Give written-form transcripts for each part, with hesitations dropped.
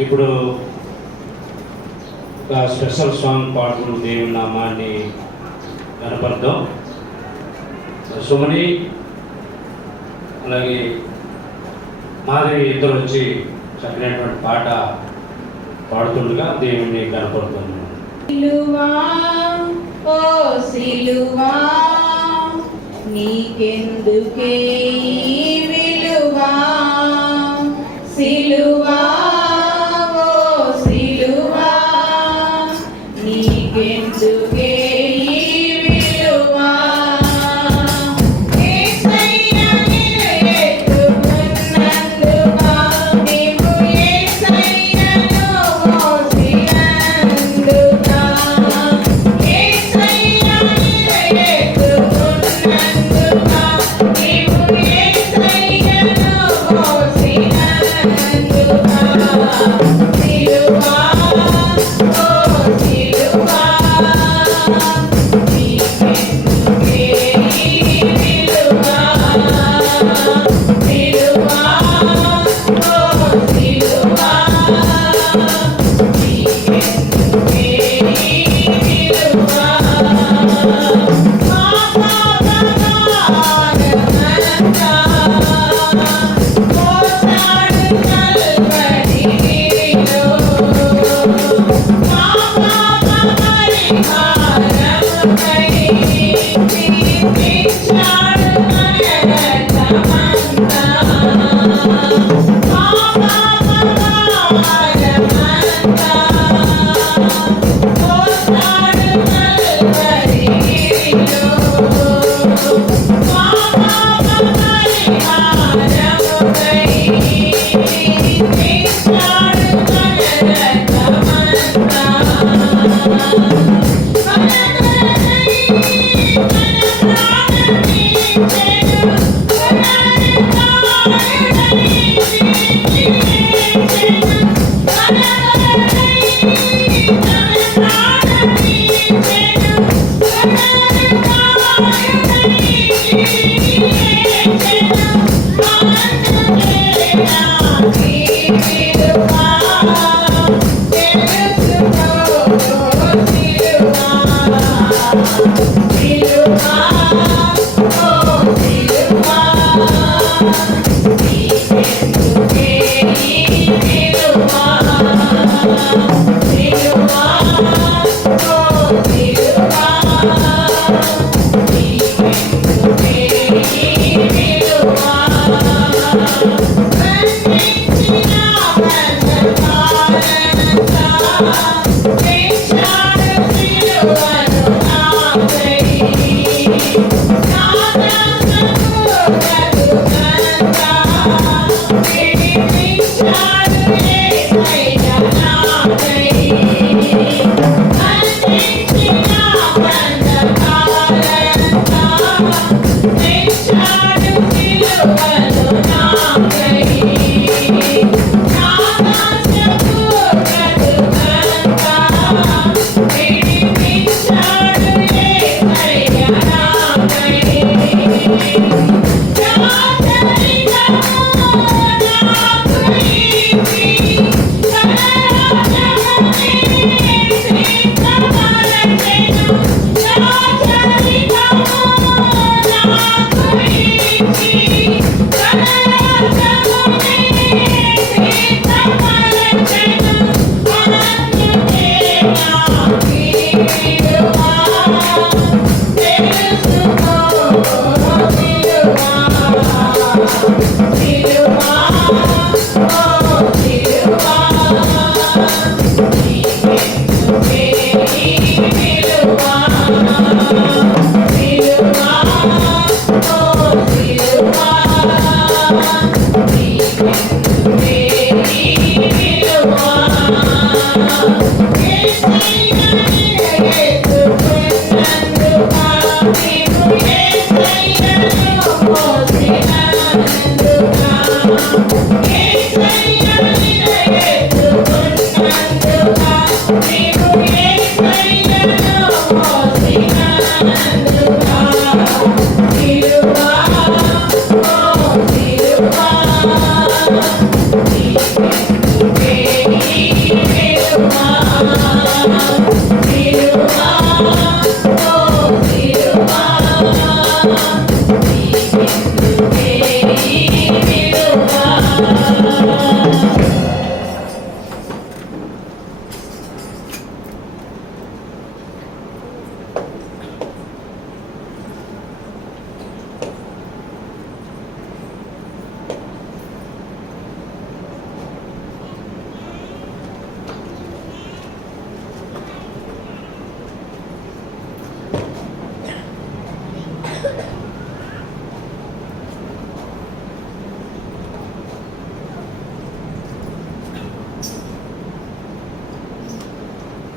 ఇప్పుడు ఒక special song పాడుకున్న దేవుని నామాన్ని కనపడతాం. సుమని అలాగే మాధవి ఇద్దరు వచ్చి చక్కనటువంటి పాట పాడుతుండగా దేవుణ్ణి కనపడుతున్నాం. సిలువా ఓ సిలువా నీకెందుకే విలువా, సిలువా ఓ సిలువా నీకెందుకే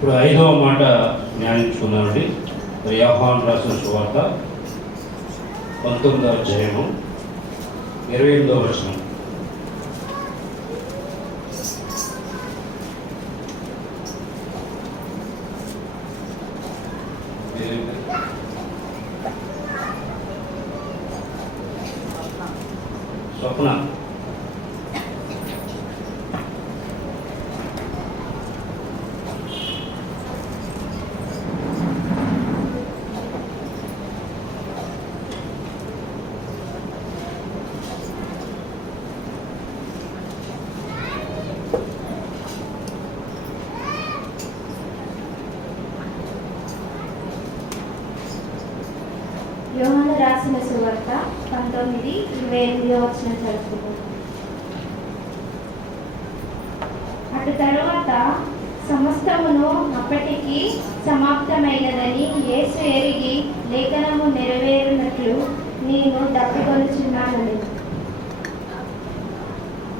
ఇప్పుడు 5వ మాట ధ్యానించుకున్నామండి. యోహాను రాసిన సువార్త 19వ అధ్యాయము 28వ వచనం. స్వప్న యోహాను రాసిన సువార్త 19:28 వచనం చదువుకుందాం. అటు తరువాత సమస్తమును అప్పటికి సమాప్తమైనదని యేసు ఎరిగి లేఖనము నెరవేరునట్లు నేను దప్పికొనుచున్నానని.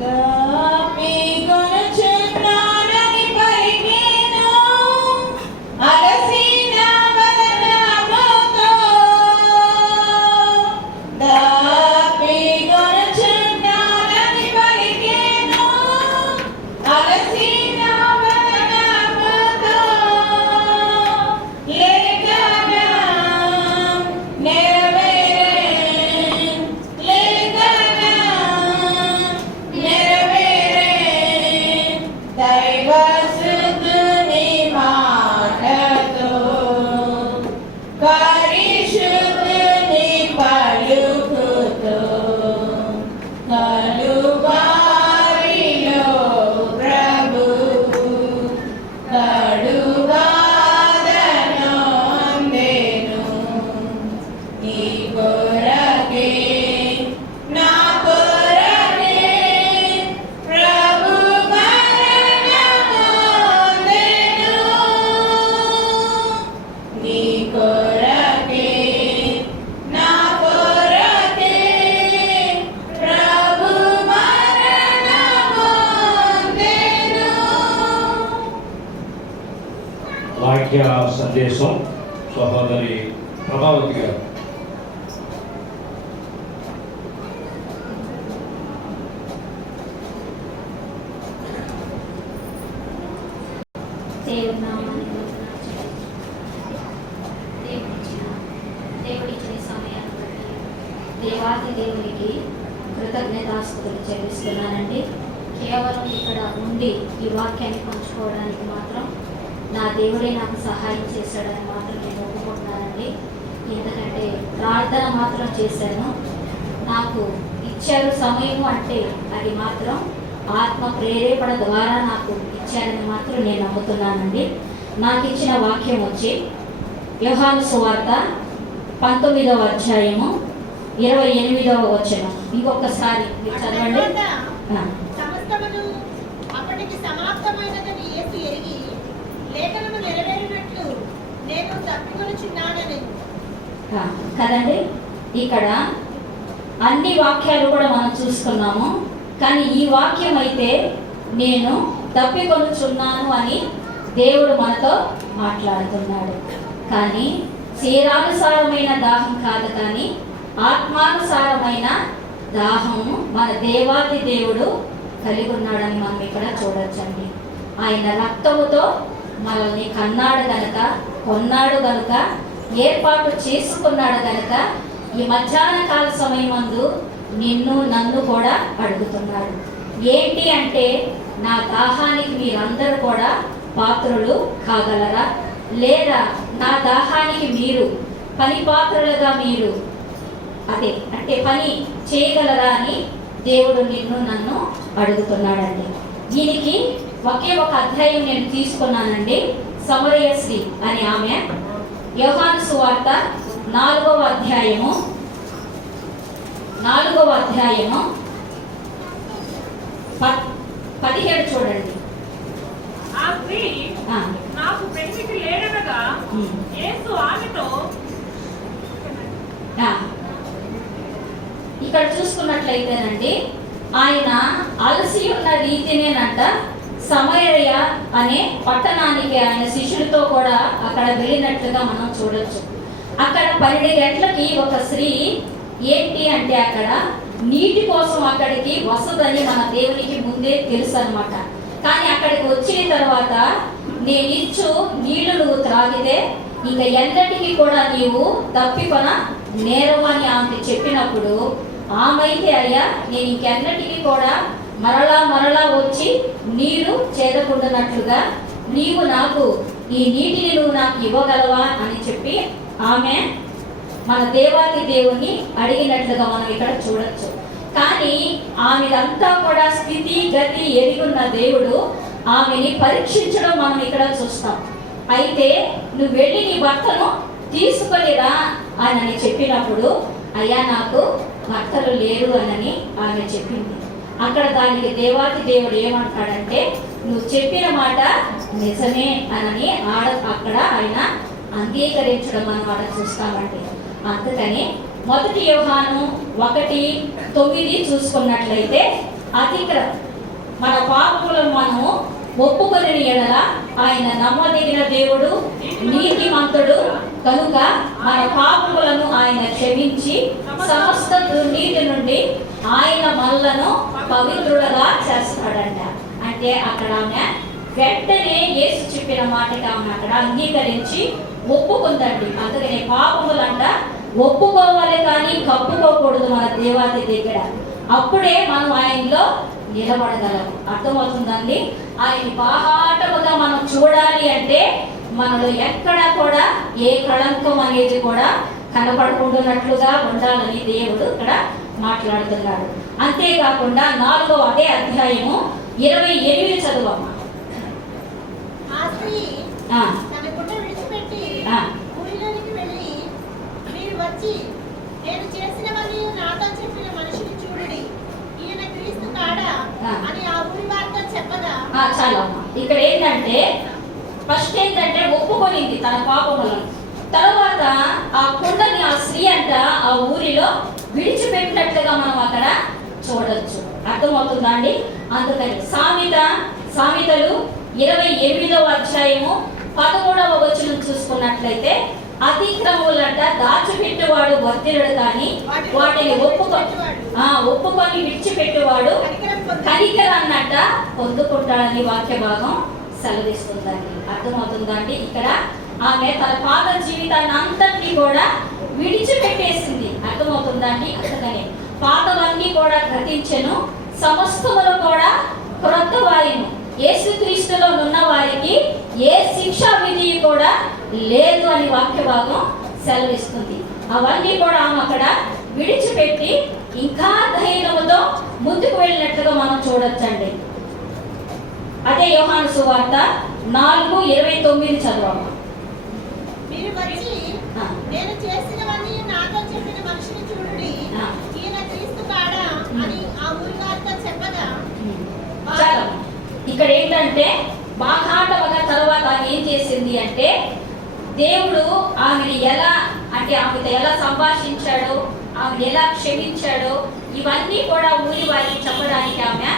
దప్పికొనుచున్నానని పలికెను అలసిన బలనామముతో. దప్పికొనుచున్నానని పలికెను అలసిన బలనామముతో. లేఖనం నెరవేరెను, నెరవేరెను దైవసుతుని మాటతో, పరిశుద్ధుని పలుకుతో. కలువారిలో ప్రభు కడుగాదనొందెను. నీ కొరకే నా కొరకే ప్రభు మరణమొందెను. నీ కొరకే నా కొరకే ప్రభు మరణమొందెను. వాక్య సందేశం సహోదరి ప్రభావతి గారు. దేవుని నామానికి వందనాలు చెల్లిస్తున్నాను. దేవుడిచ్చిన సమయాన్ని బట్టి దేవాది దేవునికి కృతజ్ఞతాస్తుతులు చెల్లిస్తున్నానండి. కేవలం ఇక్కడ ఉండి ఈ వాక్యాన్ని పంచుకోవడానికి మాత్రం నా దేవుడే నాకు సహాయం చేశాడని మాత్రం నేను ఒప్పుకుంటున్నానండి. ఎందుకంటే ప్రార్థన మాత్రం చేశాను. నాకు ఇచ్చారు సమయం అంటే అది మాత్రం ఆత్మ ప్రేరేపణ ద్వారా నాకు ఇచ్చారని మాత్రం నేను నమ్ముతున్నానండి. నాకు ఇచ్చిన వాక్యం వచ్చి యోహాను సువార్త 19వ అధ్యాయము 28వ వచనం. ఇంకొకసారి మీరు చదవండి. సమస్తమును అప్పటికి సమాప్తమైనదని యేసు ఎరిగి లేఖనము నెరవేరినట్లు నేను తప్పికొనుచున్నానని. కదండి, ఇక్కడ అన్ని వాక్యాలు కూడా మనం చూసుకున్నాము. కానీ ఈ వాక్యం అయితే నేను తప్పికొనుచున్నాను అని దేవుడు మనతో మాట్లాడుతున్నాడు. కానీ శరీరానుసారమైన దాహం కాదు, కానీ ఆత్మానుసారమైన దాహము మన దేవాది దేవుడు కలిగి ఉన్నాడని మనం ఇక్కడ చూడొచ్చండి. ఆయన రక్తముతో మనల్ని కన్నాడు గనుక, కొన్నాడు గనుక, ఏర్పాటు చేసుకున్నాడు గనుక ఈ మధ్యాహ్న కాల సమయమందు నిన్ను నన్ను కూడా అడుగుతున్నాడు. ఏంటి అంటే, నా దాహానికి మీరందరూ కూడా పాత్రులు కాగలరా, లేదా నా దాహానికి మీరు పని పాత్రలుగా మీరు అదే అంటే పని చేయగలరా అని దేవుడు నిన్ను నన్ను అడుగుతున్నాడండి. దీనికి ఒకే ఒక అధ్యాయం నేను తీసుకున్నానండి. సమరయశ్రీ అని ఆమె యోహాను సువార్త 4వ అధ్యాయము 17 చూడండి. ఆ స్త్రీ నాకు పెళ్లికి లేడనగా యేసు ఆమెతో. ఇక్కడ చూసుకున్నట్లయితేనండి, ఆయన అలసి ఉన్న రీతినేనంట సమరయ అనే పట్టణానికి ఆయన శిష్యుడితో కూడా అక్కడ వెళ్ళినట్లుగా మనం చూడొచ్చు. అక్కడ 12 గంటలకి ఒక స్త్రీ ఏంటి అంటే అక్కడ నీటి కోసం అక్కడికి వస్తుందని మన దేవునికి ముందే తెలుసు అనమాట. కానీ అక్కడికి వచ్చిన తర్వాత నేను ఇచ్చు నీళ్లు నువ్వు త్రాగితే ఇంకా ఎన్నటికీ కూడా నీవు తప్పికొన నేరం అని ఆమె చెప్పినప్పుడు ఆమె అయితే అయ్యా నేను ఇంకెన్నటికీ కూడా మరలా వచ్చి నీరు చేదకుండానట్లుగా నీవు నాకు ఈ నీటిని నువ్వు నాకు ఇవ్వగలవా అని చెప్పి ఆమె మన దేవాది దేవుని అడిగినట్లుగా మనం ఇక్కడ చూడొచ్చు. కానీ ఆమెదంతా కూడా స్థితి గతి ఎరిగున్న దేవుడు ఆమెని పరీక్షించడం మనం ఇక్కడ చూస్తాం. అయితే నువ్వు వెళ్ళి నీ భర్తను తీసుకొనిరా అని చెప్పినప్పుడు అయ్యా నాకు భర్తలు లేరు అని ఆమె చెప్పింది. అక్కడ దానికి దేవాది దేవుడు ఏమంటాడంటే నువ్వు చెప్పిన మాట నిజమే అని అక్కడ ఆయన అంగీకరించడం మనం ఆడ చూస్తామండి. అందుకని 1 యోహాను 1:9 చూసుకున్నట్లయితే మన పాపములను మనము ఒప్పుకొని ఎడల ఆయన నమ్మదగిన దేవుడు నీతిమంతుడు కనుక మన పాపములను ఆయన క్షమించి సమస్త దుర్నీతి నుండి ఆయన మనలను పవిత్రులుగా చేస్తాడంట. అంటే అక్కడ ఆమె వెంటనే యేసు చెప్పిన మాటకి ఆమె అక్కడ అంగీకరించి ఒప్పుకుందండి. అందుకనే పాపములంట ఒప్పుకోవాలి కానీ కప్పుకోకూడదు మన దేవాది దగ్గర. అప్పుడే మనం ఆయనలో నిలబడగలం. అర్థమవుతుందండి. ఆయన బాహాటముగా మనం చూడాలి అంటే మనలో ఎక్కడ కూడా ఏ కళంకం అనేది కూడా కనపడకుండానట్లుగా ఉండాలని దేవుడు ఇక్కడ మాట్లాడుతున్నాడు. అంతేకాకుండా 4వ అధ్యాయము 28 చదువమ్మా. ఆ స్త్రీ తన గుడ్డ విడిచిపెట్టి ఊరిలోనికి వెళ్ళి మీరు వచ్చి నేను చేసినవన్నీ నాతో చెప్పిన మనిషిని చూడండి, ఈయన క్రీస్తు కాడా అని ఆ ఊరి వార్త చెప్పగా చాలా ఇక్కడ ఏంటంటే ఫస్ట్ ఏంటంటే ఒప్పుకొనింది తన పాపములను. తర్వాత ఆ కుండని ఆ స్త్రీ అంట ఆ ఊరిలో విడిచిపెట్టినట్లుగా మనం అక్కడ చూడొచ్చు. అర్థమవుతుందా అండి? అందుకని సామెతలు 28వ అధ్యాయము 11వ వచనం చూసుకున్నట్లయితే అతిక్రమములంట దాచిపెట్టువాడు వర్తిరుడు కానీ వాటిని ఒప్పుకొని విడిచిపెట్టువాడు కనికరాన్నట పొందుకుంటాడని వాక్య భాగం సెలవిస్తుందండి. అర్థమవుతుందండి. ఇక్కడ ఆమె తన పాత జీవితాన్ని అంతటినీ కూడా విడిచిపెట్టేసింది. అర్థమవుతుందండి. అందుకని పాతవన్నీ కూడా గతించెను, సమస్తములు కూడా క్రొత్త వాయును. యేసుక్రీస్తులో ఉన్న వారికి ఏ శిక్షా విధి కూడా లేదు అని వాక్య భాగం సెలవిస్తుంది. అవన్నీ కూడా ఆమె అక్కడ విడిచిపెట్టి ఇంకా ధైర్యంతో ముందుకు వెళ్ళినట్లుగా మనం చూడొచ్చండి. అదే యోహాను సువార్త 4:29 చదవమ్మా. మీరు వచ్చి నేను చేసినవన్నీ నాతో చెప్పిన మనిషిని చూడండి, ఈయన క్రీస్తు కాడా అని ఆ ఊరి వార్త చెప్పగా ఇక్కడ ఏంటంటే బాహాటముగా తర్వాత ఏం చేసింది అంటే దేవుడు ఆమెని ఎలా అంటే ఆమెతో ఎలా సంభాషించాడో, ఆమెను ఎలా క్షమించాడో ఇవన్నీ కూడా ఊరి వారికి చెప్పడానికి ఆమె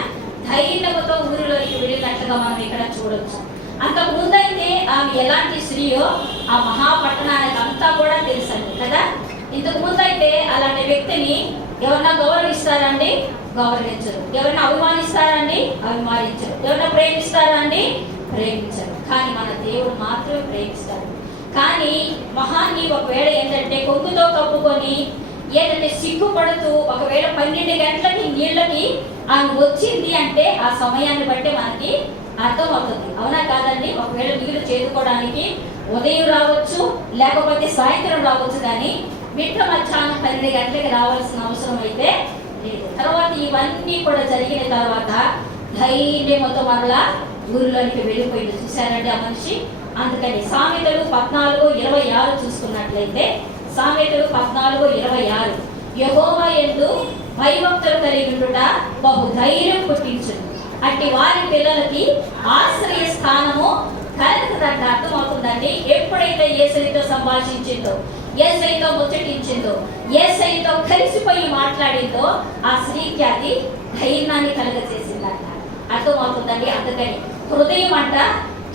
ధైర్యంతో ఊరిలోకి వెళ్ళినట్లుగా మనం ఇక్కడ చూడొచ్చు. అంతకు ముందైతే ఆమె ఎలాంటి స్త్రీయో ఆ మహాపట్టణానికి అంతా కూడా తెలుసండి కదా. ఇంతకు ముందైతే అలాంటి వ్యక్తిని ఎవరన్నా గౌరవిస్తారండి? గౌరవించరు. ఎవరైనా అభిమానిస్తారండి? అభిమానించరు. ఎవరైనా ప్రేమిస్తారండి? ప్రేమించరు. కానీ మన దేవుడు మాత్రమే ప్రేమిస్తాడు. కానీ మహాన్ని ఒకవేళ ఏంటంటే కొంగుతో కప్పుకొని ఏంటంటే సిగ్గుపడుతూ ఒకవేళ 12 గంటలకి నీళ్ళకి ఆమె వచ్చింది అంటే ఆ సమయాన్ని బట్టి మనకి అర్థమవుతుంది. అవునా కాదండి? ఒకవేళ నీళ్ళు చేదుకోవడానికి ఉదయం రావచ్చు, లేకపోతే సాయంత్రం రావచ్చు, కానీ మిట్ట మధ్యాహ్నం 12 గంటలకి రావాల్సిన అవసరం అయితే లేదు. తర్వాత ఇవన్నీ కూడా జరిగిన తర్వాత ధైర్యంతో మరలా ఊరిలోనికి వెళ్ళిపోయింది. చూశారండి ఆ మనిషి. అందుకని సామెతలు 14:26 చూసుకున్నట్లయితే సామెతలు 14:26 యెహోవా యందు భయభక్తులు కలిగి ఉండుట బహు ధైర్యం పుట్టించును, అట్టి వారి పిల్లలకి ఆశ్రయ స్థానము కలుగుతుందంట. అర్థమవుతుందండి. ఎప్పుడైతే యేసయ్యతో సంభాషించిందో, యేసయ్యతో ముచ్చటించిందో, యేసయ్యతో కలిసిపోయి మాట్లాడిందో ఆ స్త్రీకి అది ధైర్యాన్ని కలుగజేసిందంట. అర్థమవుతుందండి. అందుకని హృదయం అంట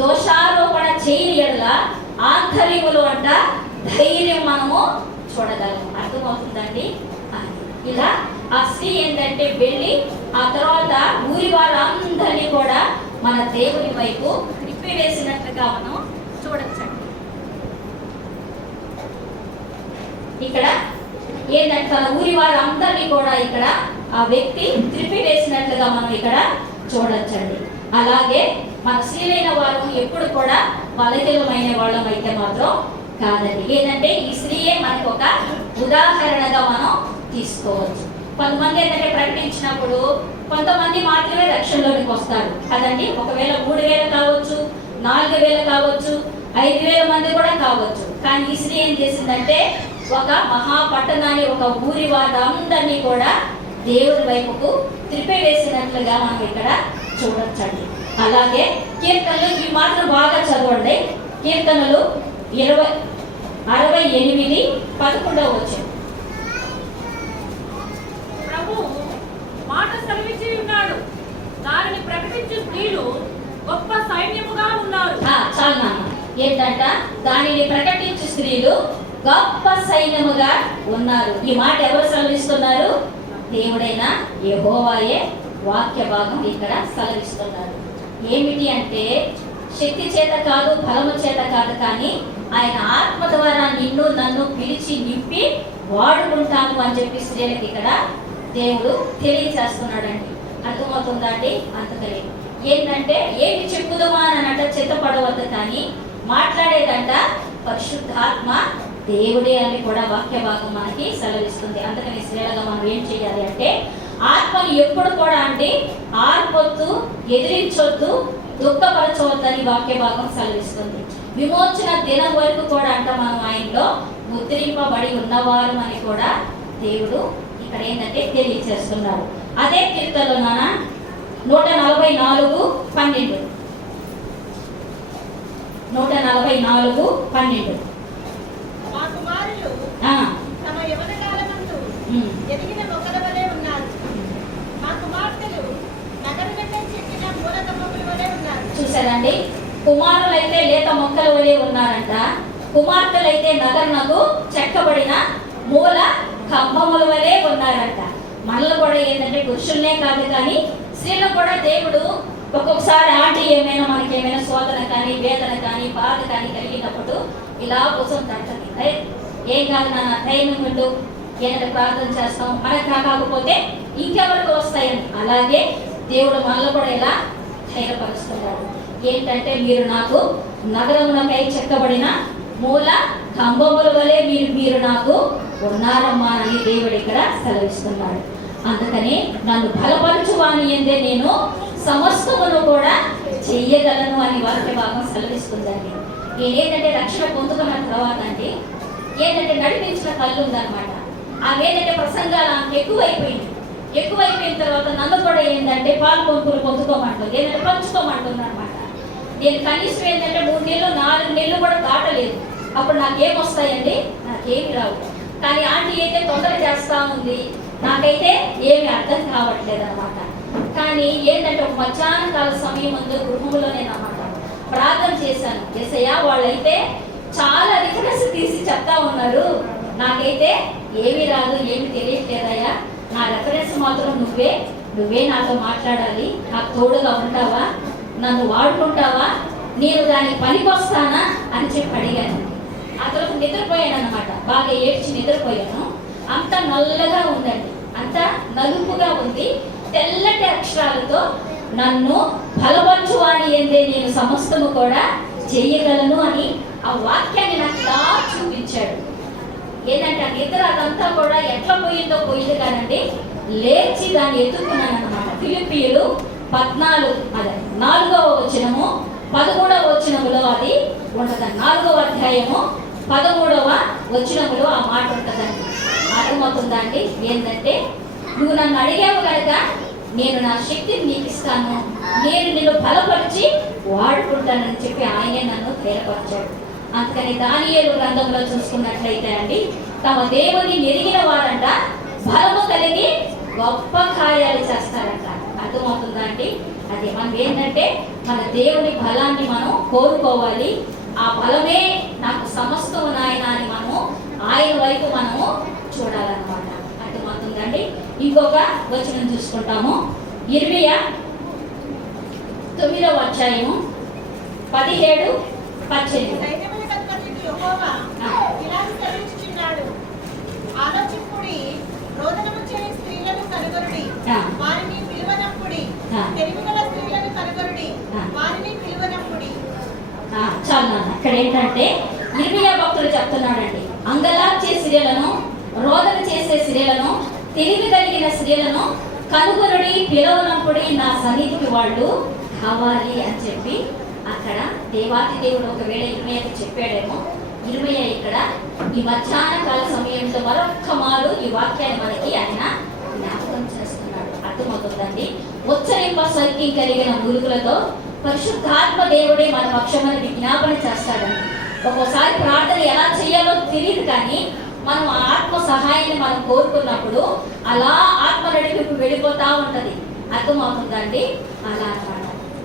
దోషారోపణ చేయని ఎడల ఆంతర్యములు అంట ధైర్యం మనము చూడగలము. అర్థమవుతుందండి? ఇలా ఆ స్త్రీ ఏంటంటే వెళ్ళి ఆ తర్వాత ఊరి వారందరినీ కూడా మన దేవుని వైపు తిప్పివేసినట్లుగా మనం చూడొచ్చండి. ఇక్కడ ఏంటంటే తన ఊరి వారందరినీ కూడా ఇక్కడ ఆ వ్యక్తి త్రిప్పివేసినట్లుగా మనం ఇక్కడ చూడొచ్చండి. అలాగే మన స్త్రీలైన వారు ఎప్పుడు కూడా బలహీనమైన వాళ్ళం అయితే మాత్రం కాదండి. ఏంటంటే ఈ స్త్రీయే మనకు ఒక ఉదాహరణగా మనం తీసుకోవచ్చు. కొంతమంది ఏంటంటే ప్రకటించినప్పుడు కొంతమంది మాత్రమే రక్షణలోనికి వస్తారు కదండి. ఒకవేళ 3,000 కావచ్చు, 4,000 కావచ్చు, 5,000 మంది కూడా కావచ్చు. కానీ ఈ స్త్రీ ఏం చేసిందంటే ఒక మహాపట్టణాన్ని, ఒక ఊరి వారందరినీ కూడా దేవుడి వైపుకు త్రిప్పివేసినట్లుగా మనం ఇక్కడ చూడొచ్చండి. అలాగే కీర్తనలు ఇవి మాత్రం బాగా చదవండి. కీర్తనలు 68:11 ప్రభు మాట సెలవిచ్చి ఉన్నాడు, దానిని ప్రకటించు స్త్రీలు గొప్ప సైన్యముగా ఉన్నారు. చాలు నాన్న. ఏంటంట? దానిని ప్రకటించు స్త్రీలు గొప్ప సైన్యముగా ఉన్నారు. ఈ మాట ఎవరు సెలవిస్తున్నారు? దేవుడైన యెహోవాయే వాక్య భాగం ఇక్కడ సెలవిస్తున్నారు. ఏమిటి అంటే శక్తి చేత కాదు, బలము చేత కాదు, కానీ ఆయన ఆత్మ ద్వారా నిన్ను నన్ను పిలిచి నింపి వాడుకుంటాను అని చెప్పి స్త్రీలకు ఇక్కడ దేవుడు తెలియజేస్తున్నాడండి. అర్థమవుతుందా అండి? అందుకని ఏంటంటే ఏమి చెప్పుదామా అని అంటే చిత్తపడవద్దు, కానీ మాట్లాడేదంట పరిశుద్ధాత్మ దేవుడే అని కూడా వాక్య భాగం మనకి సెలవిస్తుంది. అందుకని స్త్రీలుగా మనం ఏం చేయాలి అంటే ఆత్మని ఎప్పుడు కూడా అంటే ఆర్పొద్దు, ఎదిరించొద్దు, దుఃఖపరచవద్దని వాక్య భాగం సెలవిస్తుంది. విమోచన దినం వరకు కూడా అంట మనం ఆయనలో ముద్రింపబడి ఉన్నవారు అని కూడా దేవుడు ఇక్కడ ఏంటంటే తెలియజేస్తున్నారు. అదే కీర్తనలో 144:12 144:12 మా కుమారులు తమ యవన కాలమందు ఎదిగిన మొక్కల వలె ఉన్నారు. మా కుమార్తెలు నగరమెట్ట చెక్కిన మూలకమ్మముల వలె ఉన్నారు. చూసారండి? కుమారులైతే లేత మొక్కల వలె ఉన్నారంట, కుమార్తెలైతే నగరనకు చెక్కబడిన మూల కంబముల వలె ఉన్నారంట. మనలో కూడా ఏంటంటే పురుషులనే కాదు కానీ స్త్రీలు కూడా దేవుడు ఒక్కొక్కసారి ఆంటీ ఏమైనా మనకి ఏమైనా శోధన కానీ వేదన కానీ బాధ కానీ కలిగినప్పుడు ఇలా కూర్చొని తట్టది, ఏం కాదు నాన్న, ధైర్యం ఉండు, ఏదైనా ప్రార్థన చేస్తాం, మనకు కాకపోతే ఇంకెవరికి వస్తాయని. అలాగే దేవుడు మనలో కూడా ఇలా ధైర్యపరుస్తున్నాడు. ఏంటంటే మీరు నాకు నగరమునకై చెక్కబడిన మూల కంబముల వలె మీరు నాకు ఉన్నారమ్మా అని దేవుడు ఇక్కడ సెలవిస్తున్నాడు. అందుకని నన్ను బలపరచువాని ఎందే నేను సమస్తమును కూడా చెయ్యగలను అని వాక్య భాగం సెలవిస్తుందండి. ఏంటంటే రక్షణ పొందుకున్న తర్వాత అండి ఏంటంటే నడిపించిన కళ్ళు ఉందన్నమాట. అవేంటంటే ప్రసంగాలు ఎక్కువైపోయిన తర్వాత నన్ను కూడా ఏంటంటే పాలు పొందుకులు పొందుకోమంటుంది, ఏంటంటే పంచుకోమంటుంది అనమాట. నేను కనీసం ఏంటంటే 3 నెలలు 4 నెలలు కూడా దాటలేదు. అప్పుడు నాకేమొస్తాయండి? నాకేమి రావు. కానీ ఆంటీ అయితే తొందర చేస్తా ఉంది, నాకైతే ఏమి అర్థం కావట్లేదు అనమాట. కానీ ఏంటంటే ఒక మధ్యాహ్న కాల సమయం ముందు గృహంలో నేను అన్నమాట ప్రార్థన చేశాను. యేసయ్యా వాళ్ళైతే చాలా రిఫరెన్స్ తీసి చెప్తా ఉన్నారు, నాకైతే ఏమి రాదు, ఏమి తెలియట్లేదయ్యా, నా రెఫరెన్స్ మాత్రం నువ్వే నాతో మాట్లాడాలి, నాకు తోడుగా ఉంటావా, నన్ను వాడుకుంటావా, నేను దానికి పనికొస్తానా అని చెప్పి అడిగాను. ఆ తర్వాత నిద్రపోయాను అనమాట, బాగా ఏడ్చి నిద్రపోయాను. అంత నల్లగా ఉందండి, అంత నలుపుగా ఉంది, తెల్లటి అక్షరాలతో నన్ను బలపరచువాని ఎందే నేను సమస్తము కూడా చేయగలను అని ఆ వాక్యాన్ని నాకు ఇలా చూపించాడు. ఏంటంటే ఆ నిద్ర అదంతా కూడా ఎట్లా పోయింది కానండి, లేచి దాన్ని ఎత్తుకున్నాను అనమాట. ఫిలిప్పీయులు 14:4 13 అది ఉంటుందండి. 4వ అధ్యాయము 13 ఆ మాట ఉంటుందండి. అర్థమవుతుందా అండి? ఏంటంటే నువ్వు నన్ను అడిగావు కనుక నేను నా శక్తిని నీకు ఇస్తాను, నేను నిన్ను బలపరిచి వాడుకుంటానని చెప్పి ఆయనే నన్ను ధైర్యపరిచాడు. అందుకని దానియేలు గ్రంథంలో చూసుకున్నట్లయితే అండి తమ దేవుని ఎరిగిన వారంట బలము కలిగి గొప్ప కార్యాలు చేస్తారంట. అర్థమవుతుందా అండి? అదే మనం ఏంటంటే మన దేవుని బలాన్ని మనం కోరుకోవాలి. ఆ బలమే నాకు సమస్తము నాయన అని మనము ఆయన వైపు మనము చూడాలన్నమాట. అర్థమవుతుందండి. ఇంకొక వచనం చూసుకుంటాము. ఇర్మియా 9వ అధ్యాయము 17-18. సైన్యములకు అధిపతి యెహోవా ఇలాగ సెలవిచ్చుచున్నాడు, ఆలోచింపుడి, రోదనము చేయు స్త్రీలను కనుగొనుడి, వారిని పిలువనప్పుడి, తెలివిగల స్త్రీలను కనుగొనుడి, వారిని పిలువనప్పుడి. చాలు నాన్న. ఇక్కడ ఏంటంటే ఇర్మియా భక్తుడు చెప్తున్నాడండి, అంగలార్చే స్త్రీలను, రోదన చేసే స్త్రీలను, తెలివి కలిగిన స్త్రీలను కనుగొనుడి, పిలవనప్పుడి నా సన్నిధికి వాళ్ళు కావాలి అని చెప్పి అక్కడ దేవాతి దేవుడు ఒకవేళ ఇర్మియాకి చెప్పాడేమో. ఇర్మియా ఇక్కడ ఈ మధ్యాహ్న కాల సమయంలో మరొక్క మారు ఈ వాక్యాన్ని మనకి ఆయన జ్ఞాపకం చేస్తున్నాడు. అర్థమవుతుందండి. ఉచ్చరింప సర్కి కలిగిన మురుగులతో పరిశుద్ధాత్మ దేవుడే మన పక్షమని విజ్ఞాపన చేస్తాడండి. ఒక్కోసారి ప్రార్థన ఎలా చేయాలో తెలియదు, కానీ మనం ఆత్మ సహాయాన్ని మనం కోరుకున్నప్పుడు అలా ఆత్మ నడిపి వెళ్ళిపోతా ఉంటది. అర్థమవుతుందండి. అలా అన్నమాట.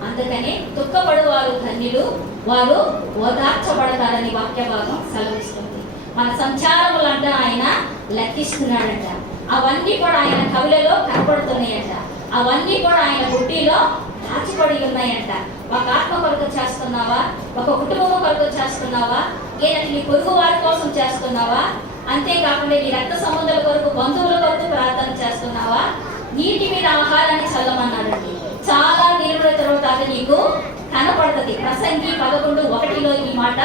అందుకనే దుఃఖపడు వారు ధన్యులు, వారు ఓదార్చబడతారని వాక్య భాగం సెలవిస్తుంది. మన సంచారములంట ఆయన లెక్కిస్తున్నాడంట. అవన్నీ కూడా ఆయన కవిలలో కనపడుతున్నాయంట. అవన్నీ కూడా ఆయన బుడ్డిలో దాచిపడి ఉన్నాయంట. ఒక ఆత్మ కొరకు చేస్తున్నావా? ఒక కుటుంబం కొరకు చేస్తున్నావా? లేదంటే నీ పొరుగు వారి కోసం చేస్తున్నావా? అంతేకాకుండా నీ రక్త సంబంధాల కొరకు, బంధువుల కొరకు ప్రార్థన చేస్తున్నావా? నీటి మీద ఆహారాన్ని చల్లమన్నాడండి. చాలా నిలువుల తర్వాత అది నీకు కనపడుతుంది. ప్రసంగి 11:1 ఈ మాట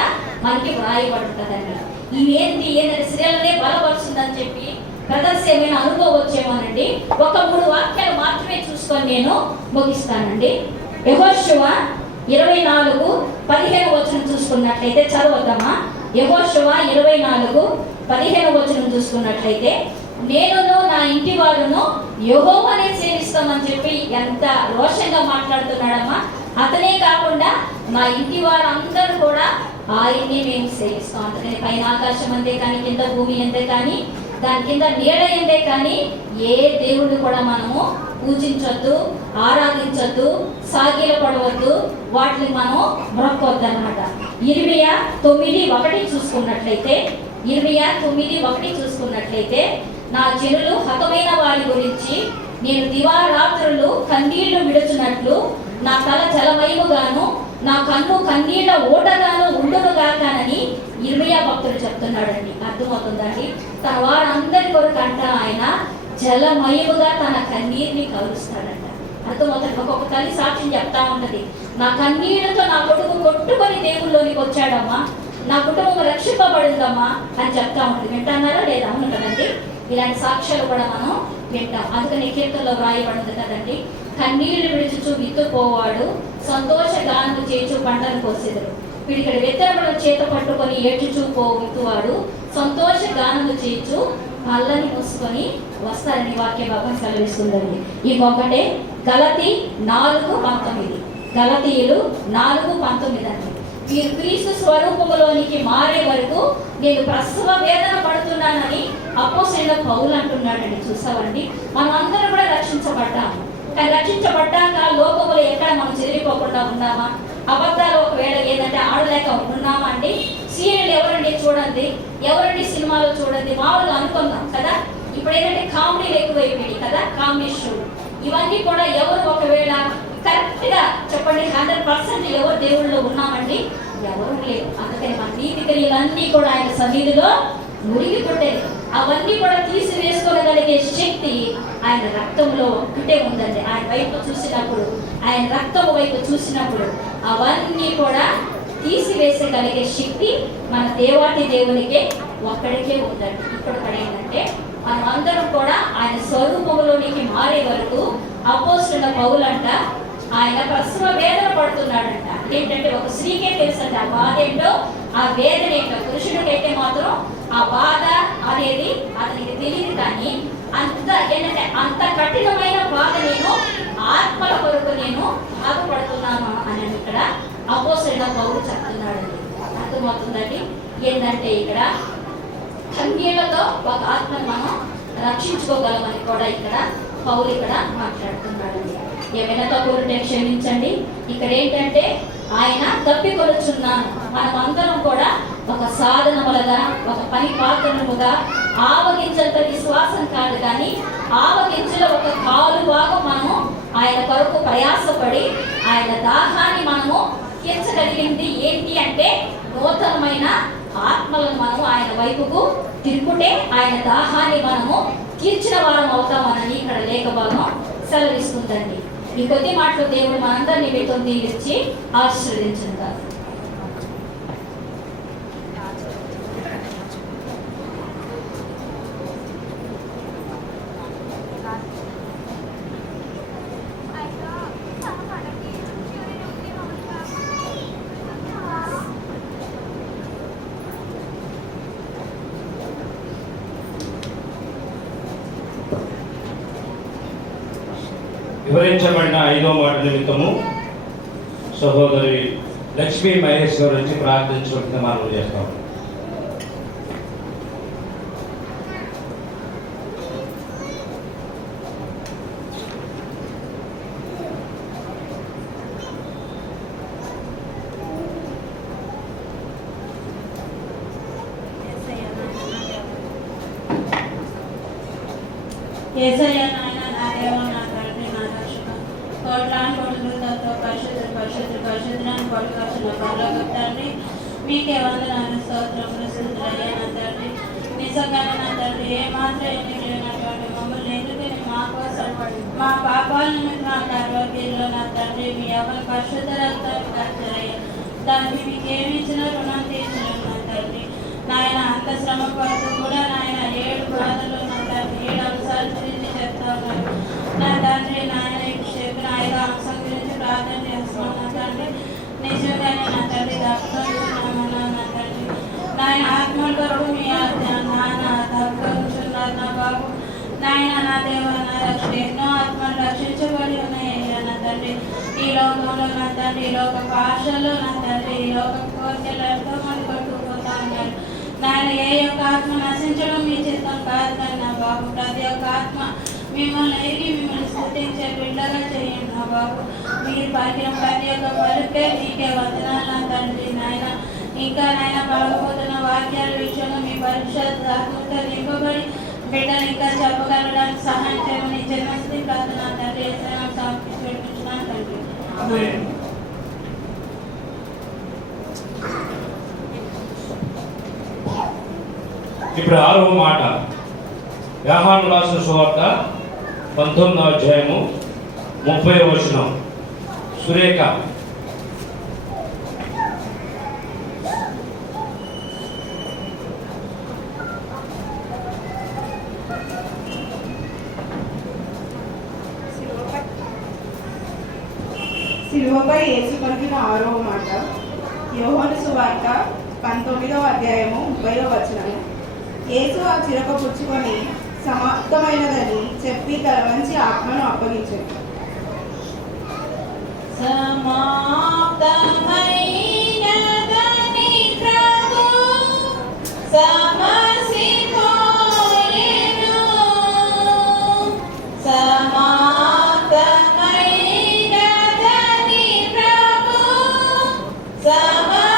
మనకి వ్రాయబడుతుందండి. ఏంటంటే స్త్రీలనే బలపరుస్తుందని చెప్పి బ్రదర్స్ ఏమైనా అనుకోవచ్చేమోనండి. ఒక 3 వాక్యాలు మాత్రమే చూసుకొని నేను ముగిస్తానండి. యెహోషువ 24:15 చూసుకున్నట్లయితే చదవద్దామా? యెహోషువ 24:15 చూసుకున్నట్లయితే, నేనును నా ఇంటి వారును యెహోవానే సేవిస్తామని చెప్పి ఎంత రోషంగా మాట్లాడుతున్నాడమ్మా. అతనే కాకుండా మా ఇంటి వారందరూ కూడా ఆయన్ని మేము సేవిస్తాం. అందుకని పైన ఆకాశం అంతే కానీ, కింద భూమి అంతే కానీ, దాని కింద నీడ ఎందే కానీ ఏ దేవుడు కూడా మనము పూజించొద్దు, ఆరాధించొద్దు, సాగిల పడవద్దు, వాటిని మనం మొక్కొద్దు అన్నమాట. ఇర్మియా 9:1 చూసుకున్నట్లయితే, ఇర్మియా 9:1 చూసుకున్నట్లయితే, నా జనులు హతమైన వారి గురించి నేను దివారాత్రులు కన్నీళ్లు విడుచున్నట్లు నా తల జలమయముగాను నా కన్ను కన్నీళ్ల ఓటగాను ఉండునుగాకనని ఇర్మియా భక్తుడు చెప్తున్నాడండి. అర్థమవుతుందండి. తన వారందరి కొరకు అంట ఆయన జలమయముగా తన కన్నీరుని కలుస్తాడంట. అర్థమవుతుంది. ఒక్కొక్క తల్లి సాక్ష్యం చెప్తా ఉంటది, నా కన్నీళ్లతో నా కొడుకు కొట్టుకొని దేవుళ్ళలోనికి వచ్చాడమ్మా, నా కుటుంబం రక్షింపబడిందమ్మా అని చెప్తా ఉంటుంది. వింటున్నారా లేదా? అవును కదండి. ఇలాంటి సాక్ష్యాలు కూడా మనం వింటాం. అందుకని కీర్తనలో వ్రాయబడింది కదండి, కన్నీళ్లు విడుచుచు విత్తుపోవాడు, సంతోష గానము చేచు పంటను కోసెదరు. పిడికడి విత్తనములను చేత పట్టుకొని ఏడ్చుచూ విత్తువాడు సంతోష గానము చేచు పళ్ళని మూసుకొని వస్తారని వాక్య భాగం సెలవిస్తుందండి. ఇంకొకటే గలతీ 4:19. గలతీయులు 4:19 అండి. మీరు క్రీస్తు స్వరూపములోనికి మారే వరకు నేను ప్రసవ వేదన పడుతున్నానని అపోస్తలుడైన పౌలు అంటున్నాడండి. చూసావండి, మనం అందరం కూడా రక్షించబడ్డాము. కానీ రక్షించబడ్డాక లోకములో ఎక్కడ మనం చెదిరిపోకుండా ఉన్నామా? అబద్ధాలు ఒకవేళ ఏదంటే ఆడలేక ఉన్నామా అండి? సీరియల్ ఎవరండి చూడండి, ఎవరండి సినిమాలో చూడండి, మామూలుగా అనుకుందాం కదా. ఇప్పుడు ఏంటంటే కామెడీలు ఎక్కువైపోయాయి కదా, కామెడీ షోలు. ఇవన్నీ కూడా ఎవరు ఒకవేళ కరెక్ట్ గా చెప్పండి 100% ఎవరు దేవుళ్ళు ఉన్నామండి? ఎవరు లేరు. అందుకని మన నీతి క్రియలన్నీ కూడా ఆయన సన్నిధిలో మురిగి పుట్టేది. అవన్నీ కూడా తీసివేసుకోగలిగే శక్తి ఆయన రక్తంలో ఒక్కటే ఉందండి. ఆయన వైపు చూసినప్పుడు, ఆయన రక్తం వైపు చూసినప్పుడు అవన్నీ కూడా తీసివేసగలిగే శక్తి మన దేవాతి దేవునికే ఒక్కడికే ఉందండి. ఇప్పుడు ఏంటంటే మనం అందరం కూడా ఆయన స్వరూపంలోనికి మారే వరకు అపోస్తలుడైన పౌలు అంట ఆయన ప్రసవ వేదన పడుతున్నాడంట. ఏంటంటే ఒక స్త్రీకే తెలుసండి ఆ బాధ ఏంటో, ఆ వేదన ఏంటో. పురుషుడికైతే మాత్రం ఆ బాధ అనేది అతనికి తెలియదు. కానీ అంత కఠినమైన బాధ నేను ఆత్మల కొరకు నేను బాధపడుతున్నాను అని ఇక్కడ అపోస్తలుడైన పౌలు చెప్తున్నాడండి. అర్థమవుతుందండి. ఏంటంటే ఇక్కడ కన్నీళ్లతో ఒక ఆత్మను మనం రక్షించుకోగలమని కూడా ఇక్కడ పౌలు ఇక్కడ మాట్లాడుతున్నాడండి. ఏమైనా తప్పులుంటే క్షమించండి. ఇక్కడ ఏంటంటే ఆయన తప్పికొనుచున్నాను. మనమందరం కూడా ఒక సాధనములుగా, ఒక పని పాత్రముగా, ఆవగించంత విశ్వాసం కాదు కానీ ఆవగించలో ఒక కాలు భాగం మనము ఆయన కొరకు ప్రయాసపడి ఆయన దాహాన్ని మనము తీర్చగలిగింది ఏంటి అంటే నూతనమైన ఆత్మలను మనము ఆయన వైపుకు తిరుగుటే ఆయన దాహాన్ని మనము తీర్చిన వారం అవుతామని ఇక్కడ లేఖ భాగం సెలవిస్తుందండి. ఈ కొద్ది మాటలు దేవుడు మనందరినీ మీతో దీవించి ఆశీర్వదించుగాక. వివరించబడిన 5వ మాట నిమిత్తము సహోదరి లక్ష్మీ మహేశ్వర్ నుంచి ప్రార్థించవలసిన మనం చేస్తాం. యేసయ్య నాయన నా దేవ నా తండ్రి నా రక్షక కోట్లాను కొడుకులతో పరిశుద్ధులను కొడుకాల్సిన పరలోక తండ్రి మీకే వందనాలు స్తోత్రములు స్తుతులయ్యా నా తండ్రి. నిజంగా నా తండ్రి ఏ మాత్రం ఎందుకు లేనటువంటి మమ్మల్ని ఎందుకని మా కోసం మా పాపాల నిమిత్తం ఆరోగ్యంలో నా తండ్రి మీ ఎవరి పరిశుద్ధ రక్తాన్ని ఖర్చయ్యా దానికి మీకు ఏమి ఇచ్చిన రుణం తీర్చిన నా తండ్రి. నాయన అంత శ్రమ పడుతూ కూడా నాయన 7 బాధలు నా తండ్రి 7 అంశాల గురించి చెప్తా ఉన్నారు నా తండ్రి. నాయన చెప్పిన 5వ అంశం గురించి ప్రార్థన చేస్తున్నాను నా తండ్రి. నిజంగానే నా తండ్రి దక్కుతున్నామన్నా నా తండ్రి. నాయన ఆత్మల కొరకు మీ నాన్న దక్కుతున్నారు నా బాబు. నాయన నా దేవ నా రక్షణ ఎన్నో ఆత్మలు రక్షించబడి ఉన్నాయి నా తండ్రి. ఈ లోకంలో నా తండ్రి ఈ లోక భాషలో నా తండ్రి ఈ లోక కోరికలు ఎంతో మంది కొట్టుకుపోతా ఉన్నారు నాయన. ఏ యొక్క ఆత్మ నశించడం మీ చిత్తం కాదు కానీ నా బాబు ప్రతి ఒక్క ఆత్మ మిమ్మల్ని ఎరిగి మిమ్మల్ని స్తుతించే బిడ్డగా చేయండి నా బాబు. మీరు పలికిన ప్రతి ఒక్క పలుకే మీకే వందనాలు నా తండ్రి. నాయన ఇంకా నాయన పలకపోతున్న వాక్యాల విషయంలో మీ పరీక్ష దాకుంటే నింపబడి బిడ్డను ఇంకా చెప్పగలడానికి సహాయం చేయమని జన్మస్థితి ప్రార్థన తండ్రి సమర్పించుకుంటున్నాను తండ్రి. ఇప్పుడు 6వ మాట యోహాను రాసిన సువార్త 19వ అధ్యాయము 30వ వచనం. సురేఖ. సిలువపై యేసు పలికిన 6వ మాట యోహాను సువార్త 19వ అధ్యాయము 30వ వచనము. యేసు ఆ చిరక పుచ్చుకొని సమాప్తమైనదని చెప్పి తన మంచి ఆత్మను అప్పగించాడు. సమాప్తమైనదని ప్రభు సమసిపోయెను. సమాప్తమైనదని ప్రభు సమసిపోయెను.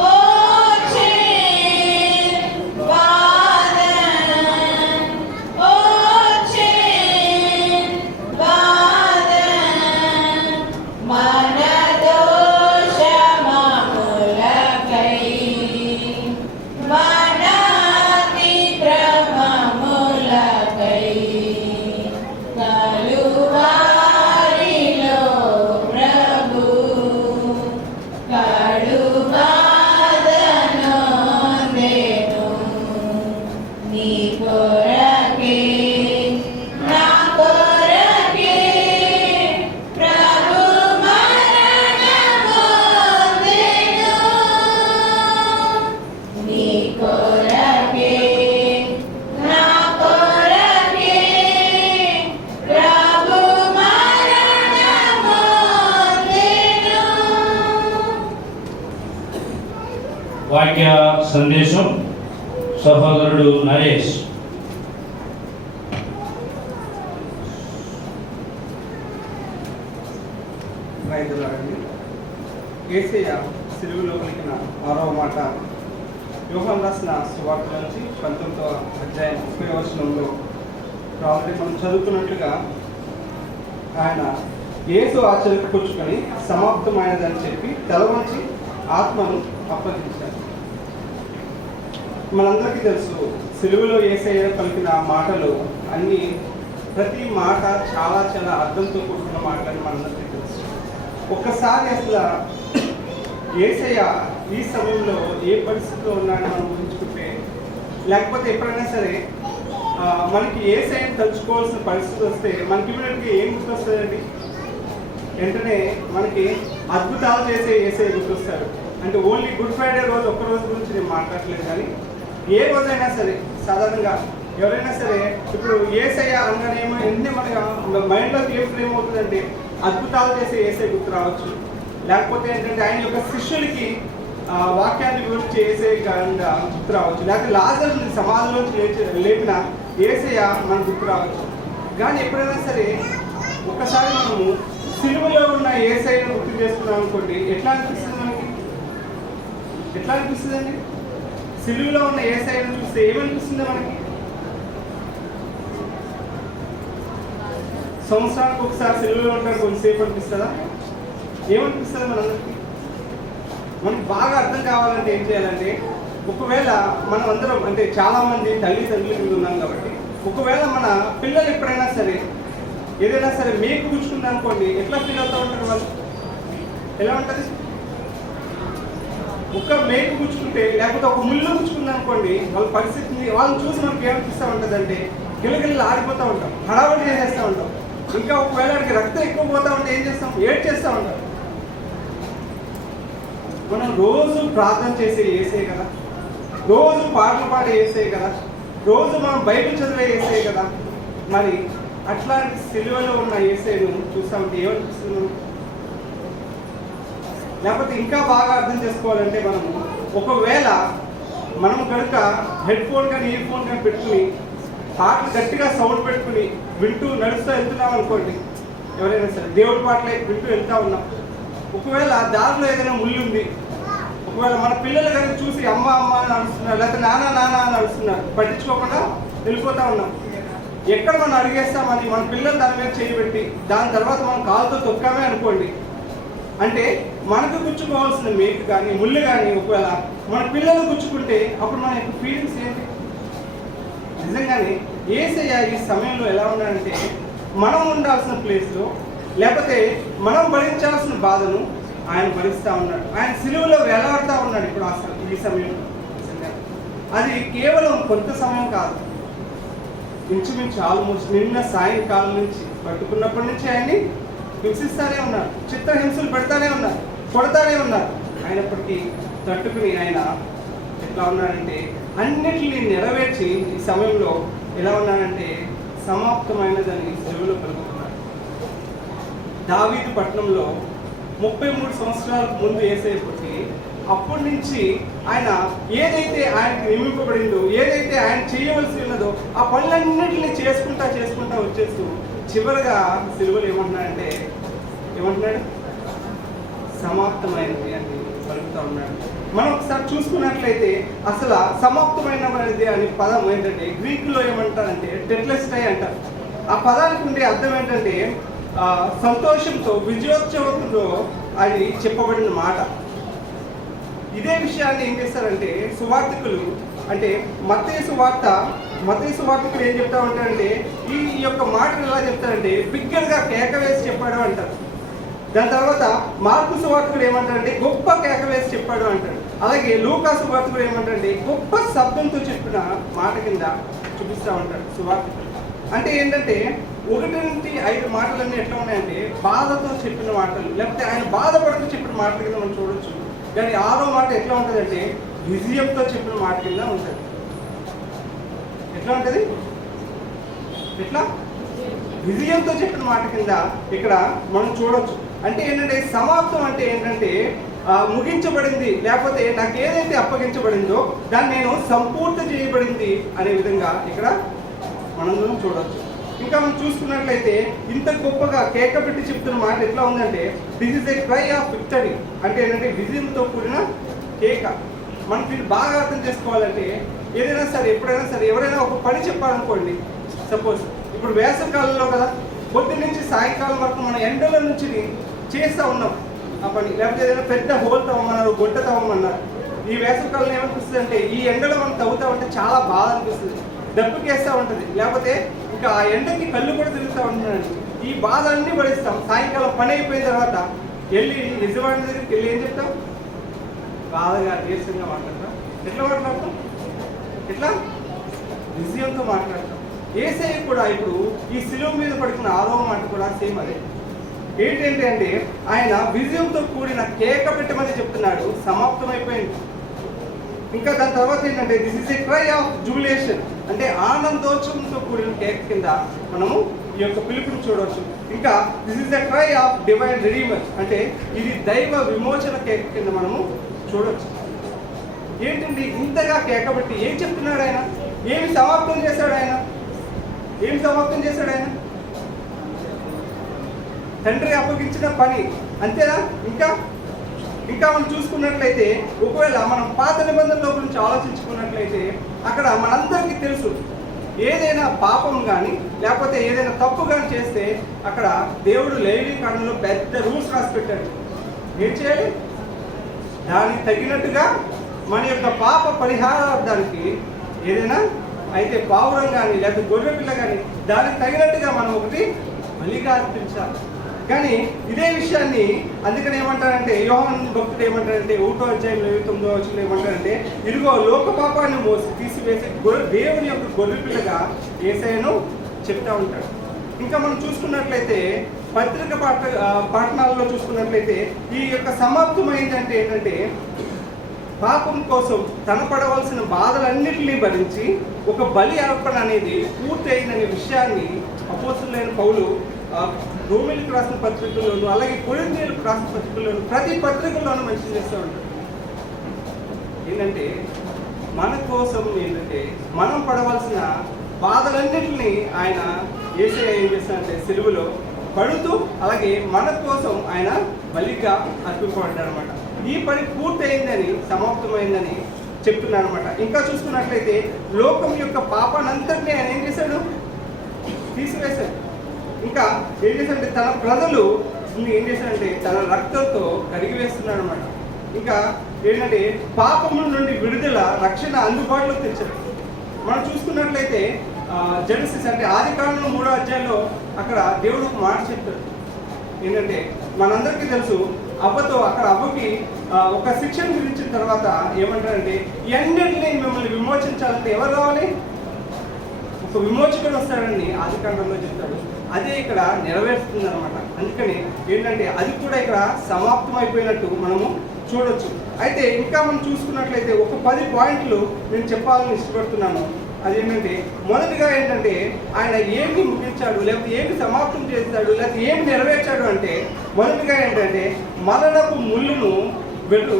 వచ్చెను వాదన వచ్చెను వాదన మన దోషమములకై మన అతిక్రమములకై కలువారిలో ప్రభు కడుబాధనొందెను. నీ కొరకే నా కొరకే ప్రభు మరణమొందెను. నీ కొరకే నా కొరకే ప్రభు మరణమొందెను. వాక్య సందేశం సహోదరుడు నరేష్. రైతులారండి. యేసయ్య సిలువలో పలికిన 6వ మాట యోహాను రాసిన సువార్త నుంచి 19వ అధ్యాయం 30వ వచనంలో ఆల్రెడీ మనం చదువుకున్నట్లుగా ఆయన యేసు ఆచరణకు పుచ్చుకొని సమాప్తమైనదని చెప్పి తల వంచి ఆత్మను అప్పగించారు. మనందరికీ తెలుసు సిలువలో యేసయ్య పలికిన మాటలు అన్నీ ప్రతి మాట చాలా చాలా అర్థంతో కూడుకున్న మాటలని మనందరికీ తెలుసు. ఒక్కసారి అసలు యేసయ్య ఈ సమయంలో ఏ పరిస్థితిలో ఉన్నాడని మనం ఊహించుకుంటే, లేకపోతే ఎప్పుడైనా సరే మనకి యేసయ్యని తలుచుకోవాల్సిన పరిస్థితి వస్తే మనకి ఇమీడియట్గా ఏం గుర్తొస్తుందండి? వెంటనే మనకి అద్భుతాలు చేసే యేసయ్య గుర్తొస్తాడు. అంటే ఓన్లీ గుడ్ ఫ్రైడే రోజు ఒక్క రోజు గురించి నేను మాట్లాడలేదు, కానీ ఏ రోజైనా సరే సాధారణంగా ఎవరైనా సరే ఇప్పుడు యేసయ్య అనగానేమో ఎన్ని మన మైండ్లోకి ఏం ఫ్రేమ్ అవుతుందంటే అద్భుతాలు చేసే యేసయ్య గుర్తు రావచ్చు, లేకపోతే ఏంటంటే ఆయన యొక్క శిష్యులకి వాక్యాన్ని వివరించి యేసయ్య గుర్తు రావచ్చు, లేకపోతే లాజరుని సమాధిలోంచి లేపిన యేసయ్య మనకు గుర్తు రావచ్చు. కానీ ఎప్పుడైనా సరే ఒక్కసారి మనము సిలువలో ఉన్న యేసయ్యను గుర్తు చేసుకున్నాం అనుకోండి, ఎట్లా అనిపిస్తుంది మనకి? ఎట్లా అనిపిస్తుందండి? సిలువలో ఉన్న యేసయ్యను చూస్తే ఏమనిపిస్తుంది మనకి? సంవత్సరానికి ఒకసారి సిలువలో ఉంటారు, కొంతసేపు అనిపిస్తుందా? ఏమనిపిస్తుంది మనందరికీ? మనకి బాగా అర్థం కావాలంటే ఏం చేయాలంటే, ఒకవేళ మనం అందరం అంటే చాలామంది తల్లిదండ్రులు ఉన్నాం కాబట్టి, ఒకవేళ మన పిల్లలు ఎప్పుడైనా సరే ఏదైనా సరే మేకు గుచ్చుకుంది అనుకోండి, ఎట్లా ఫీల్ అవుతూ ఉంటారు వాళ్ళు? ఎలా ఉంటుంది? ఒక మేకు గుచ్చుకుంటే లేకపోతే ఒక ముళ్ళు గుచ్చుకుంది అనుకోండి, వాళ్ళ పరిస్థితిని వాళ్ళని చూసి మనకి ఏమనిపిస్తూ ఉంటుంది అంటే గిలగిల్లు ఆడిపోతూ ఉంటాం, హడావుడి చేసేస్తూ ఉంటాం. ఇంకా ఒకవేళ రక్తం ఎక్కువ పోతా ఉంటే ఏం చేస్తాం? ఏడ్ చేస్తూ ఉంటాం. మనం రోజు ప్రార్థన చేసే యేసయ్య కదా, రోజు పాటలు పాడే యేసయ్య కదా, రోజు మనం బైబిల్ చదివే యేసయ్య కదా. మరి అట్లాంటి సిలువలో ఉన్న యేసయ్యను చూస్తూ ఉంటే ఏమనిపిస్తుంది? లేకపోతే ఇంకా బాగా అర్థం చేసుకోవాలంటే మనము ఒకవేళ మనం కనుక హెడ్ ఫోన్ కానీ ఇయర్ ఫోన్ కానీ పెట్టుకుని పాటలు గట్టిగా సౌండ్ పెట్టుకుని వింటూ నడుస్తూ వెళ్తున్నాం అనుకోండి, ఎవరైనా సరే దేవుడి పాటలు వింటూ వెళ్తూ ఉన్నాం, ఒకవేళ దారిలో ఏదైనా ముళ్ళు ఉంది, ఒకవేళ మన పిల్లలు కనుక చూసి అమ్మ అమ్మ అని నడుస్తున్నారు, లేకపోతే నాన్న నాన్న అని నడుస్తున్నారు, పట్టించుకోకుండా వెళ్ళిపోతూ ఉన్నాం. ఎక్కడ మనం అడిగేస్తామని మన పిల్లలు దాని మీద చేయబెట్టి దాని తర్వాత మనం కాలుతో తొక్కామే అనుకోండి, అంటే మనకు గుచ్చుకోవాల్సిన మేకు కానీ ముళ్ళు కానీ ఒకవేళ మన పిల్లలు గుచ్చుకుంటే అప్పుడు మన యొక్క ఫీలింగ్స్ ఏంటి? నిజంగానే యేసయ్య ఈ సమయంలో ఎలా ఉన్నాడంటే, మనం ఉండాల్సిన ప్లేస్లో లేకపోతే మనం భరించాల్సిన బాధను ఆయన భరిస్తూ ఉన్నాడు. ఆయన సిలువలో వేలాడుతూ ఉన్నాడు ఇప్పుడు అసలు ఈ సమయంలో. అది కేవలం కొంత సమయం కాదు, ఇంచుమించు ఆల్మోస్ట్ నిన్న సాయంకాలం నుంచి పట్టుకున్నప్పటి నుంచి ఆయన్ని హింసిస్తానే ఉన్నారు, చిత్రహింసలు పెడతానే ఉన్నారు, కొడతానే ఉన్నారు. అయినప్పటికీ తట్టుకుని ఆయన ఎట్లా ఉన్నాడంటే అన్నిటిని నెరవేర్చి ఈ సమయంలో ఎలా ఉన్నాడంటే సమాప్తమైనదని సిలువలో పలుకుతున్నాడు. దావీదు పట్టణంలో 33 సంవత్సరాలకు ముందు యేసయ్య పుట్టి అప్పటి నుంచి ఆయన ఏదైతే ఆయనకి నియమింపబడిందో, ఏదైతే ఆయన చేయవలసి ఉన్నదో ఆ పనులన్నింటినీ చేసుకుంటా వచ్చేస్తూ చివరిగా సిలువలు ఏమంటున్నాడు? సమాప్తమైనది అని పలుకుతూ ఉన్నాడు. మనం ఒకసారి చూసుకున్నట్లయితే అసలు సమాప్తమైనది అనే పదం ఏంటంటే గ్రీకులో ఏమంటారంటే టెట్లెస్టై అంటారు. ఆ పదానికి ఉండే అర్థం ఏంటంటే సంతోషంతో, విజయోత్సవంతో అది చెప్పబడిన మాట. ఇదే విషయాన్ని ఏం చేస్తారంటే సువార్తికులు, అంటే మత్తయి సువార్తికులు ఏం చెప్తా ఉంటారంటే ఈ యొక్క మాటలు ఎలా చెప్తారంటే బిగ్గరగా కేక వేసి చెప్పాడు అంటారు. దాని తర్వాత మార్కు సువార్తికుడు ఏమంటారంటే గొప్ప కేక వేసి చెప్పాడు అంటాడు. అలాగే లూకా సువార్తికుడు ఏమంటారంటే గొప్ప శబ్దంతో చెప్పిన మాట కింద చూపిస్తూ ఉంటాడు సువార్తికుడు. అంటే ఏంటంటే 1 నుండి 5 మాటలన్నీ ఎట్లా ఉన్నాయంటే బాధతో చెప్పిన మాటలు, లేకపోతే ఆయన బాధపడుతూ చెప్పిన మాటల కింద మనం చూడొచ్చు. కానీ 6వ మాట ఎట్లా ఉంటుందంటే విజయంతో చెప్పిన మాట కింద ఉంటుంది. ఎట్లా ఉంటుంది? ఎట్లా? విజయంతో చెప్పిన మాట కింద ఇక్కడ మనం చూడొచ్చు. అంటే ఏంటంటే సమాప్తం అంటే ఏంటంటే ముగించబడింది, లేకపోతే నాకు ఏదైతే అప్పగించబడిందో దాన్ని నేను సంపూర్తి చేయబడింది అనే విధంగా ఇక్కడ మనం చూడవచ్చు. ఇంకా మనం చూసుకున్నట్లయితే ఇంత గొప్పగా కేక పెట్టి చెప్తున్న మాట ఎట్లా ఉందంటే this is a cry of victory. అంటే ఏంటంటే విజయంతో కూడిన కేక. మనం దీన్ని బాగా అర్థం చేసుకోవాలంటే ఏదైనా సరే ఎప్పుడైనా సరే ఎవరైనా ఒక పని చెప్పాలనుకోండి, సపోజ్ ఇప్పుడు వేసవి కాలంలో కదా, పొద్దున్న నుంచి సాయంకాలం వరకు మన ఎండల నుంచి చేస్తూ ఉన్నాం ఆ పని, లేకపోతే ఏదైనా పెద్ద హోల్ తవ్వమన్నారు, గొడ్డ తవ్వమన్నారు. ఈ వేసవి కాలంలో ఏమనిపిస్తుంది అంటే ఈ ఎండలో మనం తవ్వుతా ఉంటే చాలా బాధ అనిపిస్తుంది, దప్పుకేస్తూ ఉంటుంది, లేకపోతే ఇంకా ఆ ఎండకి కళ్ళు కూడా తిరుగుతూ ఉంటుందండి. ఈ బాధ అన్నీ పడిస్తాం. సాయంకాలం పని అయిపోయిన తర్వాత వెళ్ళి యజమాని దగ్గరికి వెళ్ళి ఏం చెప్తాం? బాధగా నీరసంగా మాట్లాడతాం. ఎట్లా మాట్లాడతాం? ఎట్లా? విజయంతో మాట్లాడతాం. యేసయ్య కూడా ఇప్పుడు ఈ శిలువ మీద పడుకున్న 6వ మాట కూడా సేమ్ అదే. ఏంటంటే అంటే ఆయన విజయంతో కూడిన కేక పెట్టమని చెప్తున్నాడు. సమాప్తమైపోయింది. ఇంకా దాని తర్వాత ఏంటంటే this is a cry of jubilation. అంటే ఆనందోత్సవంతో కూడిన కేక కింద మనము ఈ యొక్క పిలుపుని చూడవచ్చు. ఇంకా this is the cry of divine redeemer. అంటే ఇది దైవ విమోచన కేక కింద మనము చూడవచ్చు. ఏంటండి ఇంతగా కేక పెట్టి ఏం చెప్తున్నాడు ఆయన? ఏమి సమాప్తం చేశాడు ఆయన? ఏమి సమాప్తం చేశాడు ఆయన? తండ్రి అప్పగించిన పని, అంతేనా? ఇంకా మనం చూసుకున్నట్లయితే ఒకవేళ మనం పాత నిబంధనల గురించి ఆలోచించుకున్నట్లయితే అక్కడ మనందరికీ తెలుసు, ఏదైనా పాపం కానీ లేకపోతే ఏదైనా తప్పు కానీ చేస్తే అక్కడ దేవుడు లేవి కాండంలో పెద్ద రూల్స్ రాసి పెట్టాడు. ఏం చేయాలి? దానికి తగినట్టుగా మన యొక్క పాప పరిహారార్థానికి ఏదైనా అయితే పావురం కానీ లేకపోతే గొర్రె పిల్ల కానీ దానికి తగినట్టుగా మనం ఒకటి బలిగా అర్పించాలి. కానీ ఇదే విషయాన్ని అందుకని ఏమంటారంటే యోహాను భక్తుడు ఏమంటారంటే 1వ అధ్యాయం 29వ వచనంలో ఏమంటారంటే ఇదిగో లోక పాపాన్ని మోసి తీసివేసే దేవుని యొక్క గొర్రె పిల్లగా యేసయ్యను చెప్తా ఉంటాడు. ఇంకా మనం చూసుకున్నట్లయితే పత్రిక పాఠనాలలో చూసుకున్నట్లయితే ఈ యొక్క సమాప్తమైందంటే ఏంటంటే పాపం కోసం తన పడవలసిన బాధలన్నింటినీ భరించి ఒక బలి అర్పణ అనేది పూర్తి అయిందనే విషయాన్ని అపోస్తలుడైన పౌలు రోమీయులకు రాసిన పత్రికల్లోనూ అలాగే కొరింథీయులకు రాసిన పత్రికల్లోనూ ప్రతి పత్రికల్లోనూ మెన్షన్ చేస్తూ ఉంటాడు. ఏంటంటే మన కోసం ఏంటంటే మనం పడవలసిన బాధలన్నింటినీ ఆయన యేసయ్య ఏం చేస్తాడంటే సిలువలో పడుతూ అలాగే మన కోసం ఆయన బలిగా అర్పింపబడ్డాడు అనమాట. ఈ పని పూర్తయిందని సమాప్తమైందని చెప్తున్నాడు అనమాట. ఇంకా చూసుకున్నట్లయితే లోకం యొక్క పాపానంతటినీ ఆయన ఏం చేశాడు? తీసివేశాడు. ఇంకా ఏం చేశాడంటే తన ప్రజలు ఏం చేశాడంటే తన రక్తంతో కడిగి వేస్తున్నాడు అనమాట. ఇంకా ఏంటంటే పాపముల నుండి విడుదల రక్షణ అందుబాటులోకి తెచ్చాడు. మనం చూసుకున్నట్లయితే జెనసిస్ అంటే ఆది కాలంలో 3వ అధ్యాయంలో అక్కడ దేవుడు ఒక మాట చెప్తాడు. ఏంటంటే మనందరికీ తెలుసు అవ్వతో అక్కడ అవ్వకి ఒక శిక్షను విధించిన తర్వాత ఏమంటారంటే ఇవన్నిటినీ మిమ్మల్ని విమోచించాలంటే ఎవరు రావాలి? ఒక విమోచకుడు వస్తాడని ఆది కాండంలో చెప్తాడు. అదే ఇక్కడ నెరవేరుస్తుంది అనమాట. అందుకని ఏంటంటే అది కూడా ఇక్కడ సమాప్తం అయిపోయినట్టు మనము చూడొచ్చు. అయితే ఇంకా మనం చూసుకున్నట్లయితే ఒక 10 పాయింట్లు నేను చెప్పాలని ఇష్టపడుతున్నాను. అదేంటంటే మొదటిగా ఏంటంటే ఆయన ఏమి ముగించాడు లేకపోతే ఏమి సమాప్తం చేస్తాడు లేకపోతే ఏమి నెరవేర్చాడు అంటే మొదటిగా ఏంటంటే మరణపు ముళ్ళును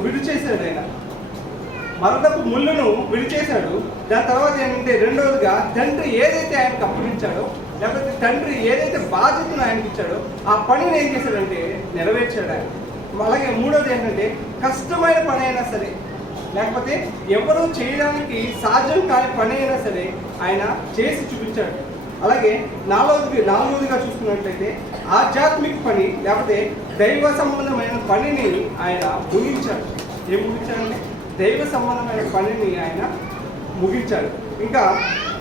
విడిచేశాడు. ఆయన మరణపు ముళ్ళును విడిచేశాడు. దాని తర్వాత ఏంటంటే రెండవదిగా తండ్రి ఏదైతే ఆయనకు అప్పగించాడో లేకపోతే తండ్రి ఏదైతే బాధ్యతను ఆయనకి ఇచ్చాడో ఆ పనిని ఏం చేశాడంటే నెరవేర్చాడు ఆయన. అలాగే మూడోది ఏంటంటే కష్టమైన పని అయినా సరే లేకపోతే ఎవరూ చేయడానికి సాధ్యం కాని పని అయినా సరే ఆయన చేసి చూపించాడు. అలాగే నాలుగవదిగా చూసుకున్నట్లయితే ఆధ్యాత్మిక పని లేకపోతే దైవ సంబంధమైన పనిని ఆయన ముగించాడు. ఏం ముగించాడంటే దైవ సంబంధమైన పనిని ఆయన ముగించాడు. ఇంకా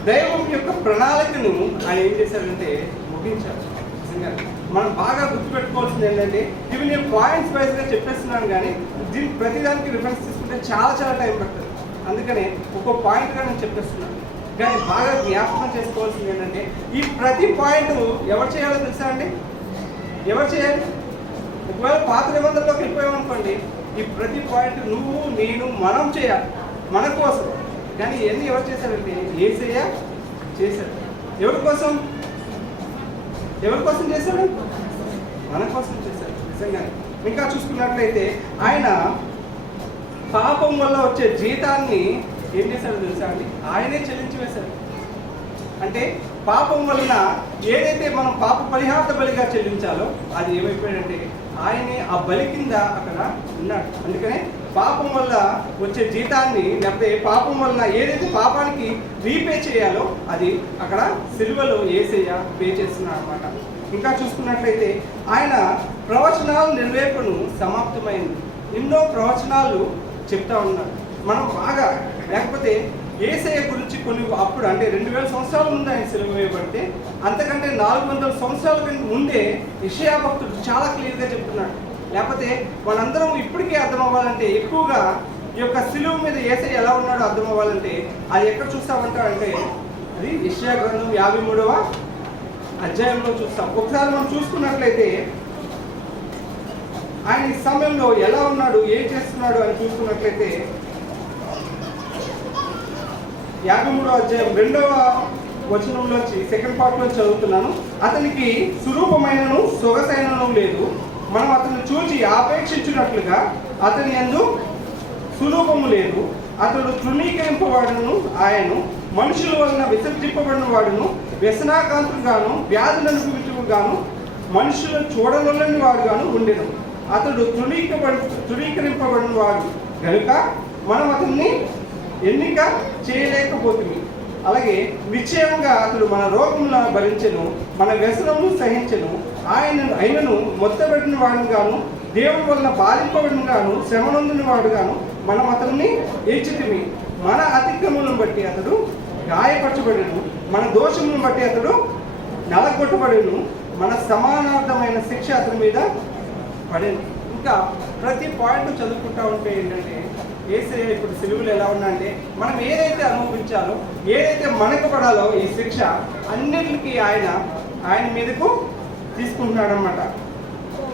దైవం యొక్క ప్రణాళికను ఆయన ఏం చేశాడంటే ముగించాడు. నిజంగా మనం బాగా గుర్తుపెట్టుకోవాల్సింది ఏంటంటే ఇవి నేను పాయింట్స్ వైజ్గా చెప్పేస్తున్నాను, కానీ దీనికి ప్రతిదానికి రిఫరెన్స్ తీసుకుంటే చాలా టైం పడుతుంది. అందుకనే ఒక్కో పాయింట్గా నేను చెప్పేస్తున్నాను. కానీ బాగా జ్ఞాపకం చేసుకోవాల్సింది ఏంటంటే ఈ ప్రతి పాయింట్ ఎవరు చేయాలో తెలుసా అండి? ఎవరు చేయాలి? ఒకవేళ పాత నిబంధనలోకి వెళ్ళిపోయామనుకోండి ఈ ప్రతి పాయింట్ నువ్వు నేను మనం చేయాలి మన కోసం. కానీ ఇవన్నీ ఎవరు చేశారంటే యేసయ్య చేశాడు. ఎవరి కోసం చేశాడు? మన కోసం చేశాడు నిజంగా. ఇంకా చూసుకున్నట్లయితే ఆయన పాపం వల్ల వచ్చే జీతాన్ని ఏం చేశాడో తెలుసా అండి? ఆయనే చెల్లించి వేశాడు. అంటే పాపం వలన ఏదైతే మనం పాప పరిహార్థ బలిగా చెల్లించాలో అది ఏమైపోయాడంటే ఆయనే ఆ బలి కింద అక్కడ ఉన్నాడు. అందుకనే పాపం వల్ల వచ్చే జీతాన్ని, లేకపోతే పాపం వలన ఏదైతే పాపానికి రీపే చేయాలో అది అక్కడ సిలువలో యేసయ్య పే చేస్తున్నాడు అనమాట. ఇంకా చూసుకున్నట్లయితే ఆయన ప్రవచనాలు నెరవేర్పును సమాప్తమైంది. ఎన్నో ప్రవచనాలు చెప్తా ఉన్నారు. మనం బాగా లేకపోతే యేసయ్య గురించి కొన్ని అప్పుడు అంటే 2000 సంవత్సరాల ముందు ఆయన సిలువ వేయబడితే అంతకంటే 400 సంవత్సరాల కంటే ముందే యెషయా భక్తుడు చాలా క్లియర్గా చెప్తున్నాడు. లేకపోతే మనందరం ఇప్పటికే అర్థం అవ్వాలంటే ఎక్కువగా ఈ యొక్క సిలువ మీద యేసయ్య ఎలా ఉన్నాడో అర్థం అవ్వాలంటే అది ఎక్కడ చూస్తామంటారంటే అది యెషయా గ్రంథం 53వ అధ్యాయంలో చూస్తాం. ఒకసారి మనం చూసుకున్నట్లయితే ఆయన ఈ సమయంలో ఎలా ఉన్నాడు, ఏం చేస్తున్నాడు అని చూసుకున్నట్లయితే 53వ అధ్యాయం 2వ వచనంలోంచి సెకండ్ పార్ట్ లో చదువుతున్నాను. అతనికి స్వరూపమైనను సొగసైనను లేదు, మనం అతన్ని చూచి ఆపేక్షించినట్లుగా అతని యందు స్వరూపము లేదు. అతడు తృణీకరింపబడును, ఆయను మనుషుల వలన విసర్జింపబడిన వాడును, వ్యసనాకాంతుడుగాను వ్యాధులను అనుభవించుగాను మనుషులను చూడలేని వాడుగాను ఉండెను. అతడు తృణీకరింపబడిన వాడు కనుక మనం అతన్ని ఎన్నిక చేయలేకపోతుంది. అలాగే నిశ్చయంగా అతడు మన రోగములను భరించెను, మన వ్యసనమును సహించెను. ఆయనను మొత్తబడిన వాడును గాను, దేవుని వలన బాధింపబడిన గాను, శ్రమనందుని వాడు గాను మనం అతన్ని ఎంచితిమి. మన అతిక్రమలను బట్టి అతడు గాయపరచబడెను, మన దోషములను బట్టి అతడు నలగొట్టబడెను, మన సమానార్థమైన శిక్ష అతని మీద పడేను. ఇంకా ప్రతి పాయింట్ చదువుకుంటా ఉంటే ఏంటంటే యేసయ్య ఇప్పుడు సిలువలు ఎలా ఉన్నా అంటే మనం ఏదైతే అనుభవించాలో, ఏదైతే మనకు పడాలో ఈ శిక్ష అన్నిటికీ ఆయన మీదకు తీసుకుంటున్నాడు అనమాట.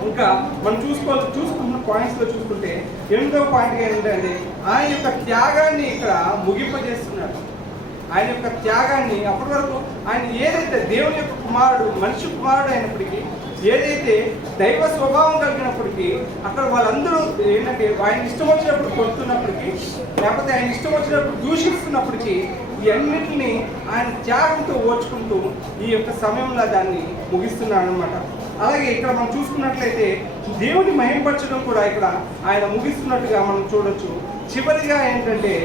ఇంకా మనం చూసుకున్న పాయింట్స్లో చూసుకుంటే 8వ పాయింట్ ఏంటంటే ఆయన యొక్క త్యాగాన్ని ఇక్కడ ముగింపజేస్తున్నాడు. ఆయన యొక్క త్యాగాన్ని అప్పటి వరకు ఆయన ఏదైతే దేవుని యొక్క కుమారుడు, మనిషి కుమారుడు అయినప్పటికీ, ఏదైతే దైవ స్వభావం కలిగినప్పటికీ అక్కడ వాళ్ళందరూ ఏంటంటే ఆయన ఇష్టం వచ్చినప్పుడు కొడుతున్నప్పటికీ, లేకపోతే ఆయన ఇష్టం వచ్చినప్పుడు దూషిస్తున్నప్పటికీ ఇవన్నిటిని ఆయన త్యాగంతో ఓర్చుకుంటూ ఈ యొక్క సమయంలో దాన్ని ముగిస్తున్నాడు అనమాట. అలాగే ఇక్కడ మనం చూసుకున్నట్లయితే దేవుని మహింపరచడం కూడా ఇక్కడ ఆయన ముగిస్తున్నట్టుగా మనం చూడొచ్చు. చివరిగా ఏంటంటే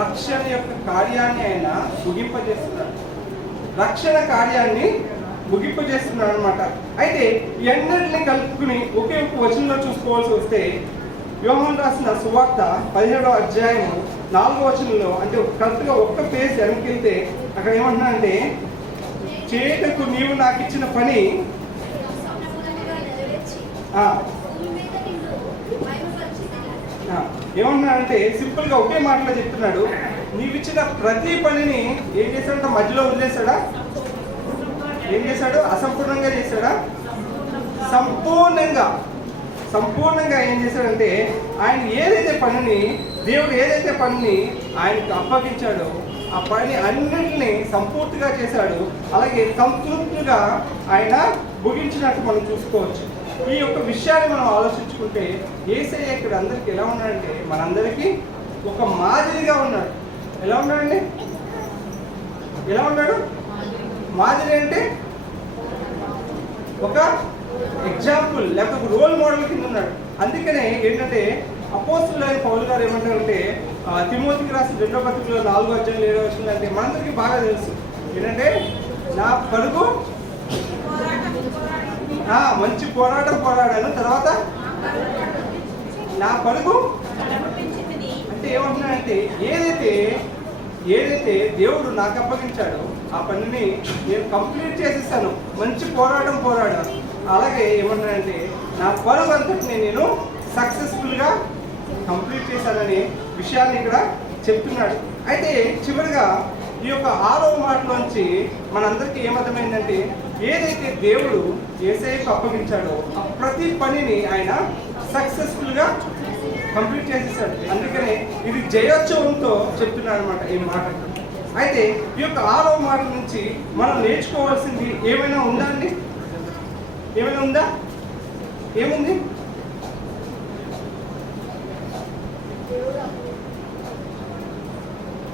రక్షణ యొక్క కార్యాన్ని ఆయన ముగింపజేస్తున్నాడు. రక్షణ కార్యాన్ని ముగింపజేస్తున్నాడు అనమాట. అయితే ఇవన్నిటిని కలుపుకుని ఒకే ఒక్క వచనంలో చూసుకోవాల్సి వస్తే యోహాను రాసిన సువార్త 17వ అధ్యాయం 4వ వచనంలో, అంటే కరెక్ట్గా ఒక్క పేజ్ వెనక్కి అక్కడ ఏమంటున్నాడంటే చేయటకు నీవు నాకు ఇచ్చిన పని ఏమంటున్నాడంటే సింపుల్గా ఒకే మాటలో చెప్తున్నాడు. నీవిచ్చిన ప్రతి పనిని ఏం చేశాడంటే మధ్యలో వదిలేశాడా? ఏం చేశాడు? అసంపూర్ణంగా చేశాడా? సంపూర్ణంగా ఏం చేశాడంటే ఆయన ఏదైతే పనిని, దేవుడు ఏదైతే పనిని ఆయనకు అప్పగించాడో ఆ పని అన్నింటినీ సంపూర్తిగా చేశాడు. అలాగే సంతృప్తిగా ఆయన ముగించినట్టు మనం చూసుకోవచ్చు. ఈ యొక్క విషయాన్ని మనం ఆలోచించుకుంటే యేసయ్య ఇక్కడ అందరికీ ఎలా ఉన్నాడంటే మనందరికీ ఒక మాదిరిగా ఉన్నాడు. ఎలా ఉన్నాడండి? ఎలా ఉన్నాడు? మాదిరి అంటే ఒక ఎగ్జాంపుల్ లేకపోతే ఒక రోల్ మోడల్ కింద ఉన్నాడు. అందుకనే ఏంటంటే అపోస్తులైన పౌలు గారు ఏమంటారంటే తిమోతికి రాసిన 2వ పత్రికలో 4వ అధ్యాయం 7వ వచనం అంటే మనందరికీ బాగా తెలుసు ఏంటంటే నా పరుగు మంచి పోరాటం పోరాడాను, తర్వాత నా పరుగు అంటే ఏమంటున్నాడంటే ఏదైతే దేవుడు నాకు అప్పగించాడో ఆ పనిని నేను కంప్లీట్ చేసేస్తాను, మంచి పోరాటం పోరాడాను. అలాగే ఏమంటున్నాడంటే నా పరుగు అంతటిని నేను సక్సెస్ఫుల్గా కంప్లీట్ చేశాననే విషయాన్ని ఇక్కడ చెప్తున్నాడు. అయితే చివరిగా ఈ యొక్క 6వ మాటలోంచి మనందరికీ ఏమర్థమైందంటే ఏదైతే దేవుడు యేసయ్యకు అప్పగించాడో ఆ ప్రతి పనిని ఆయన సక్సెస్ఫుల్గా కంప్లీట్ చేసేసాడు. అందుకనే ఇది జయోత్సవంతో చెప్తున్నాడు అనమాట ఈ మాట. అయితే ఈ యొక్క 6వ మాట నుంచి మనం నేర్చుకోవాల్సింది ఏమైనా ఉందా అండి? ఏమైనా ఉందా? ఏముంది?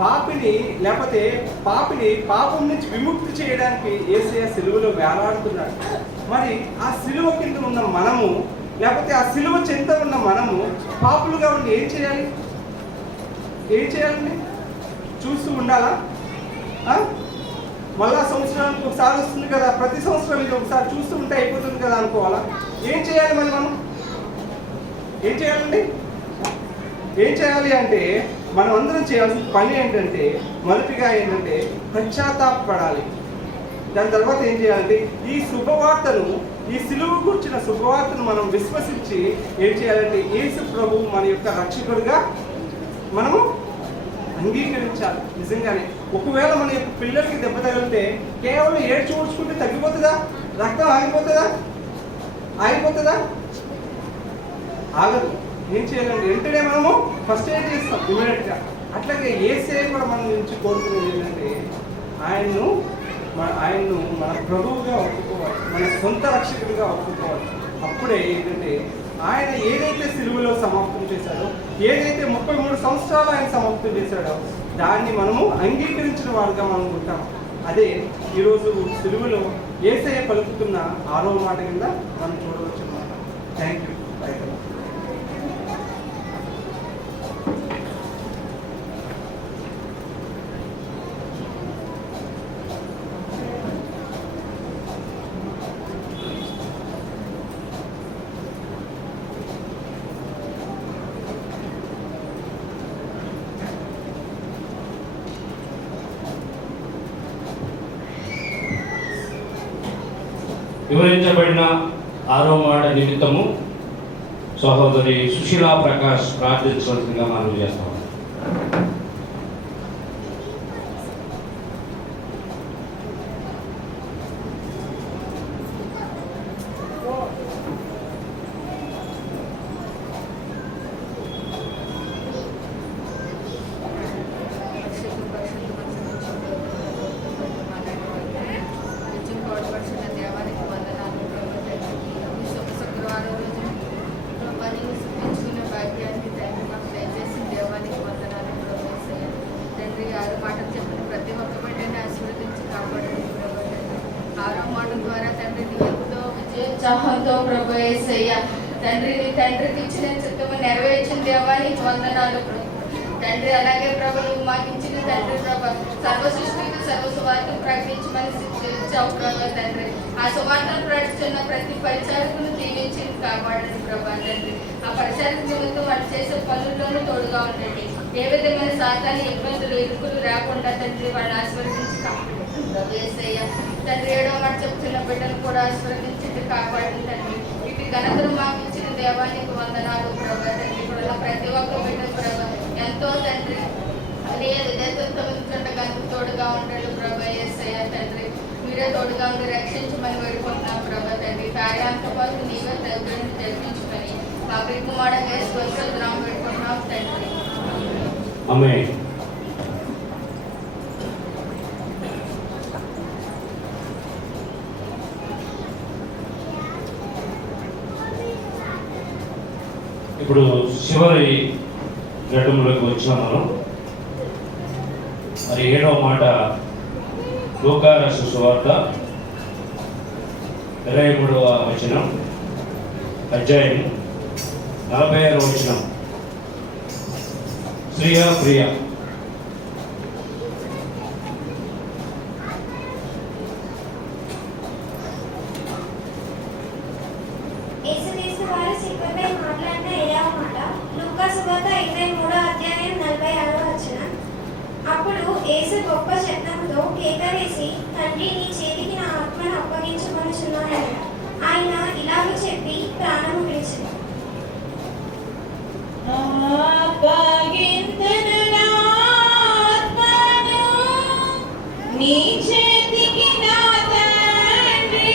పాపిని పాపిని లేకపోతే పాపం నుంచి విముక్తి చేయడానికి యేసయ్య సిలువలో వేలాడుతున్నాడు. మరి ఆ సిలువ కింద ఉన్న మనము, లేకపోతే ఆ సిలువ చెంత ఉన్న మనము పాపులుగా ఉండి ఏం చేయాలి? చూస్తూ ఉండాలా? మళ్ళా సంవత్సరానికి ఒకసారి వస్తుంది కదా, ప్రతి సంవత్సరం ఇది ఒకసారి చూస్తూ ఉంటే అయిపోతుంది కదా అనుకోవాలా? ఏం చేయాలి? మరి మనం ఏం చేయాలండి? ఏం చేయాలి అంటే మనం అందరం చేయాల్సిన పని ఏంటంటే, మొదటిగా ఏంటంటే పశ్చాత్తాపడాలి. దాని తర్వాత ఏం చేయాలంటే ఈ శుభవార్తను, ఈ సిలువ కూర్చున్న శుభవార్తను మనం విశ్వసించి ఏం చేయాలంటే యేసు ప్రభు మన యొక్క రక్షకుడిగా మనము అంగీకరించాలి. నిజంగానే ఒకవేళ మన యొక్క పిల్లలకి దెబ్బ తగిలితే కేవలం ఏడ్చి ఊడ్చుకుంటే తగ్గిపోతుందా? రక్తం ఆగిపోతుందా? ఆగదు. ఏం చేయాలండి? వెంటనే మనము ఫస్ట్ ఎయిడ్ చేస్తాం ఇమీడియట్గా. అట్లాగే యేసయ్య కూడా మన నుంచి కోరుకునేది ఏంటంటే ఆయన్ను మన ప్రభువుగా ఒప్పుకోవాలి, మన సొంత రక్షకుడిగా ఒప్పుకోవాలి. అప్పుడే ఏంటంటే ఆయన ఏదైతే సిలువలో సమాప్తం చేశాడో, ఏదైతే 33 సంవత్సరాలు ఆయన సమాప్తం చేశాడో దాన్ని మనము అంగీకరించిన వారుగా మనం ఉంటాం. అదే ఈరోజు సిలువలో యేసయ్య పలుకుతున్న 6వ మాట కింద మనం చూడవచ్చు అన్నమాట. Thank you. వివరించబడిన 6వ మాట నిమిత్తము సహోదరి సుశీలా ప్రకాష్ ప్రార్థించవలసిందిగా మనం చేస్తాం. ఉత్సాహంతో ప్రభు యేసయ్య తండ్రికి ఇచ్చిన చిత్తము నెరవేర్చిన దేవానికి వందనాలు తండ్రి. అలాగే ప్రభు నువ్వు మాకు ఇచ్చిన తండ్రి ప్రభు సర్వ సృష్టికి సర్వ సువార్తను ప్రకటించమని ఇచ్చావు ప్రభు తండ్రి. ఆ సువార్తను ప్రకటిస్తున్న ప్రతి పరిచారకును దీవించి కాపాడండి ప్రభా తండ్రి. ఆ పరిచారక నిమిత్తం వాళ్ళు చేసే పనుల్లోనూ తోడుగా ఉండండి. ఏ విధమైన సాతాన్ని ఇబ్బందులు ఇరుకులు రాకుండా తండ్రి వాళ్ళని ఆశీర్వదించి కాపాడండి ప్రభు యేసయ్య తండ్రి. 7వ మాట చెప్తున్న బిడ్డను కూడా ఆశీర్వదించి కాపాడండి తండ్రి. ఇటు ఘనతను మాకు ఇచ్చిన దేవానికి వందనాలు ప్రభా తండ్రి. ఇప్పుడు ప్రతి ఒక్క బిడ్డ ప్రభా ఎంతో తండ్రి అదే విధంగా తోడుగా ఉంటాడు ప్రభా యేసయ్య తండ్రి. మీరే తోడుగా ఉండి రక్షించమని వేడుకుంటున్నాం ప్రభా తండ్రి. కార్యాంత పాటు నీవే దగ్గర జరిపించుకొని మా బిడ్డ వేసుకొస్తున్నాం వేడుకుంటున్నాం తండ్రి. ఆమేన్. ఇప్పుడు చివరి ఘట్టంలోకి వచ్చాం మనం. మరి 7వ మాట లూకా రాసిన సువార్త 23వ వచనం, అధ్యాయం 46వ వచనం. ప్రియ అప్పుడు యేసు గొప్ప శబ్దంతో కేకవేసి, తండ్రి నీ చేతికి నా ఆత్మను అప్పగించమనుచున్నానని ఆయన ఇలాగ చెప్పి ప్రాణము విడిచెను. నీ చేతికి నా తండ్రి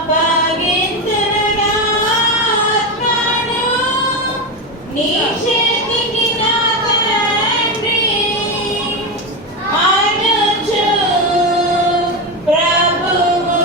అప్పగింతును నా ఆత్మను నీ చేతికి నా తండ్రి అనుచు ప్రభువు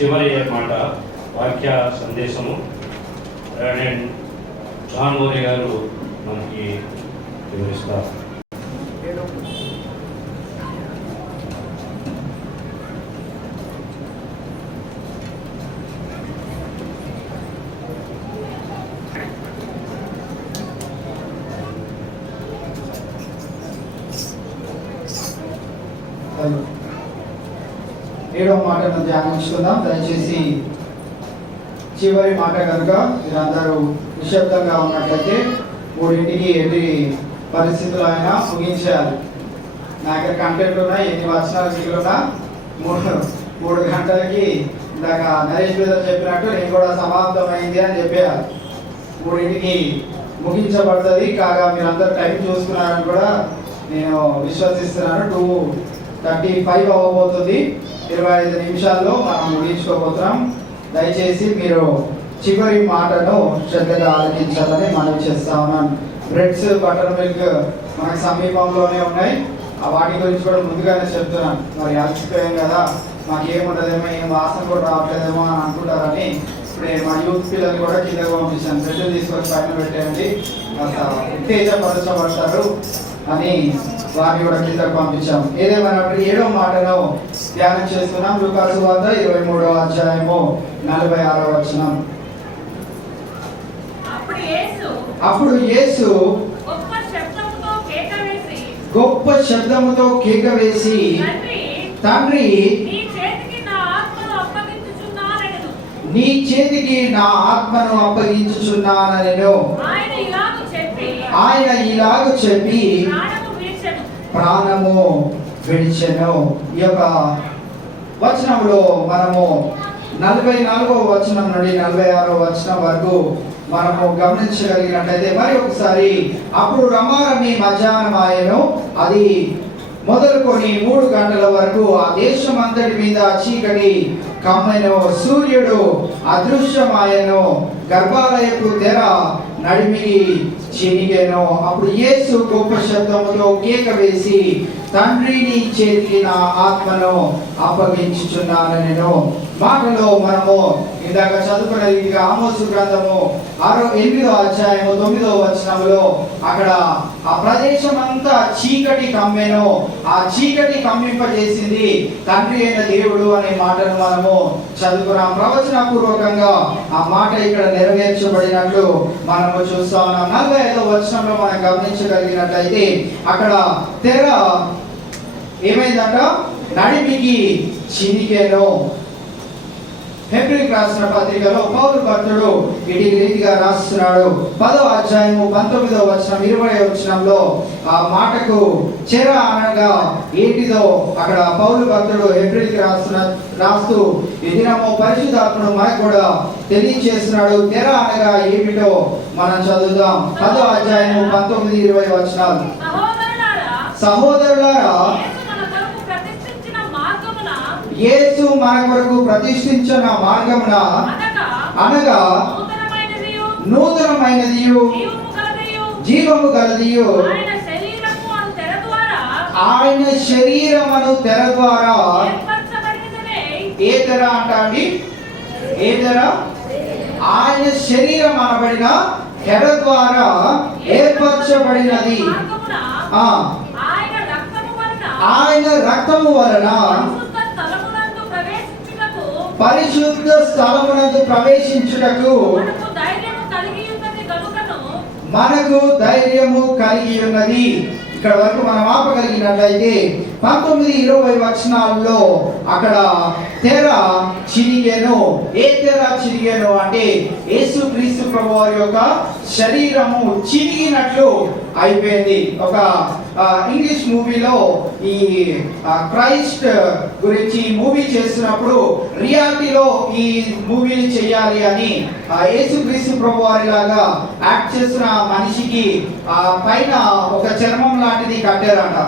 చివరి మాట వాక్య సందేశము రెవరెండ్ జాన్ మోరీ గారు మనకి వివరిస్తారు. ఏడవ మాటను ధ్యానించుకుందాం. దయచేసి చివరి మాట కనుక మీరందరూ నిశ్శబ్దంగా ఉన్నట్లయితే 3ంటికి ఎన్ని పరిస్థితులు అయినా ముగించేయాలి. నా దగ్గర కంటెంట్ ఉన్నాయి, ఎన్ని వచనాలు మిగిలినా 3 గంటలకి ఇందాక నరేష్ బ్రదర్ చెప్పినట్టు నేను కూడా సమాప్తమైంది అని చెప్పేయాలి. 3ంటికి ముగించబడుతుంది. కాగా మీరందరూ టైం చూసుకున్నారని కూడా నేను విశ్వసిస్తున్నాను. 2:35 అవ్వబోతుంది. 25 నిమిషాల్లో మనం ముగించుకోబోతున్నాం. దయచేసి మీరు చివరి మాటను శ్రద్ధగా ఆలకించాలని మనవి చేస్తా ఉన్నాను. బ్రెడ్స్, బటర్ మిల్క్ మనకు సమీపంలోనే ఉన్నాయి. వాటి గురించి కూడా ముందుగానే చెప్తున్నాను. మరి అలసిపోయాం కదా, మాకేముండదేమో, ఏం వాసన కూడా రావట్లేదేమో అని అనుకుంటారని ఇప్పుడే మా యూత్ పిల్లలు కూడా కిందకు పంపించాను. బ్రెడ్లు తీసుకొని పైన పెట్టేయండి, ఉత్తేజపరచబడతారు అని వారిని కూడా కిందకు పంపించాం. ఏదేమైనా 7వ మాటను ధ్యానం చేస్తున్నాం. లూకా సువార్త 23వ అధ్యాయము 46వ వచనం. అప్పుడు యేసు గొప్ప శబ్దముతో కేక వేసి తండ్రి, నీ చేతికి నా ఆత్మను అప్పగించుచున్నానెను. ఆయన ఇలాగ చెప్పి ప్రాణము విడిచెను. ఈ యొక్క వచనంలో మనము 44వ వచనం నుండి 46వ వచనం వరకు మనము గమనించగలిగినట్లయితే మరి ఒకసారి అప్పుడు రమారమి మధ్యాహ్నం ఆయను, అది మొదలుకొని 3 గంటల వరకు ఆ దేశం అంతటి మీద చీకటి కమ్మెను, సూర్యుడు అదృశ్యమాయను, గర్భాలయపు తెర నడిమికి చినిగెను. అప్పుడు యేసు గొప్ప శబ్దముతో కేక వేసి తండ్రి, నీ చేతికి నా ఆత్మను అప్పగించుచున్నానెను. మాటలో మనము ఇందాక చదువుకున్న రీతిగా ఆమోసు గ్రంథము 8వ అధ్యాయము 9వ వచనంలో అక్కడ ఆ ప్రదేశం అంతా చీకటి కమ్మెను, ఆ చీకటి కమ్మింపజేసింది తండ్రి అయిన దేవుడు అనే మాటను మనము చదువుకున్నాం. ప్రవచన పూర్వకంగా ఆ మాట ఇక్కడ నెరవేర్చబడినట్లు మనము చూస్తా ఉన్నాం. 45వ వచనంలో మనం గమనించగలిగినట్లయితే అక్కడ తెర ఏమైందంట, నడిమికి చినిగెను. హెబ్రీయులకు రాసిన పత్రికలో పౌలు భక్తుడు ఇటు రీతిగా రాస్తున్నాడు. 10వ అధ్యాయము 19వ వచనం 20వ వచనంలో ఆ మాటకు చెర అనగా ఏంటిదో అక్కడ పౌలు భక్తుడు హెబ్రీయులకు రాస్తూ ఈ దినము పరిశుద్ధాత్ముడు మనకు కూడా తెలియజేస్తున్నాడు. తెర అనగా ఏమిటో మనం చదువుదాం. 10వ అధ్యాయము 19-20 వచనాలు. సహోదరులారా, యేసు మన కొరకు ప్రతిష్ఠించిన మార్గమున అనగా నూతనమైనదియు జీవము గలదియు ఆయన శరీరమును తెర ద్వారా ఏ తెర అంటాండి? ఏ తెర? ఆయన శరీరం అనబడిన తెర ద్వారా ఏర్పరచబడినది. ఆయన రక్తము వలన పరిశుద్ధ స్థలమునందు ప్రవేశించుటకు మనకు ధైర్యము కలిగి ఉన్నది. ఇక్కడ వరకు మనం ఆపగలిగినట్లయితే 19-20 వచనాల్లో అక్కడ తెర చిరిగెను. ఏ తెర చిరిగెను అంటే యేసుక్రీస్తు ప్రభువారి యొక్క శరీరము చిరిగినట్లు అయిపోయింది. ఒక ఇంగ్లీష్ మూవీలో ఈ క్రైస్ట్ గురించి మూవీ చేస్తున్నప్పుడు రియాలిటీలో ఈ మూవీని చేయాలి అని యేసుక్రీస్తు ప్రభువారి లాగా యాక్ట్ చేస్తున్న మనిషికి పైన ఒక చర్మం లాంటిది కట్టారంట.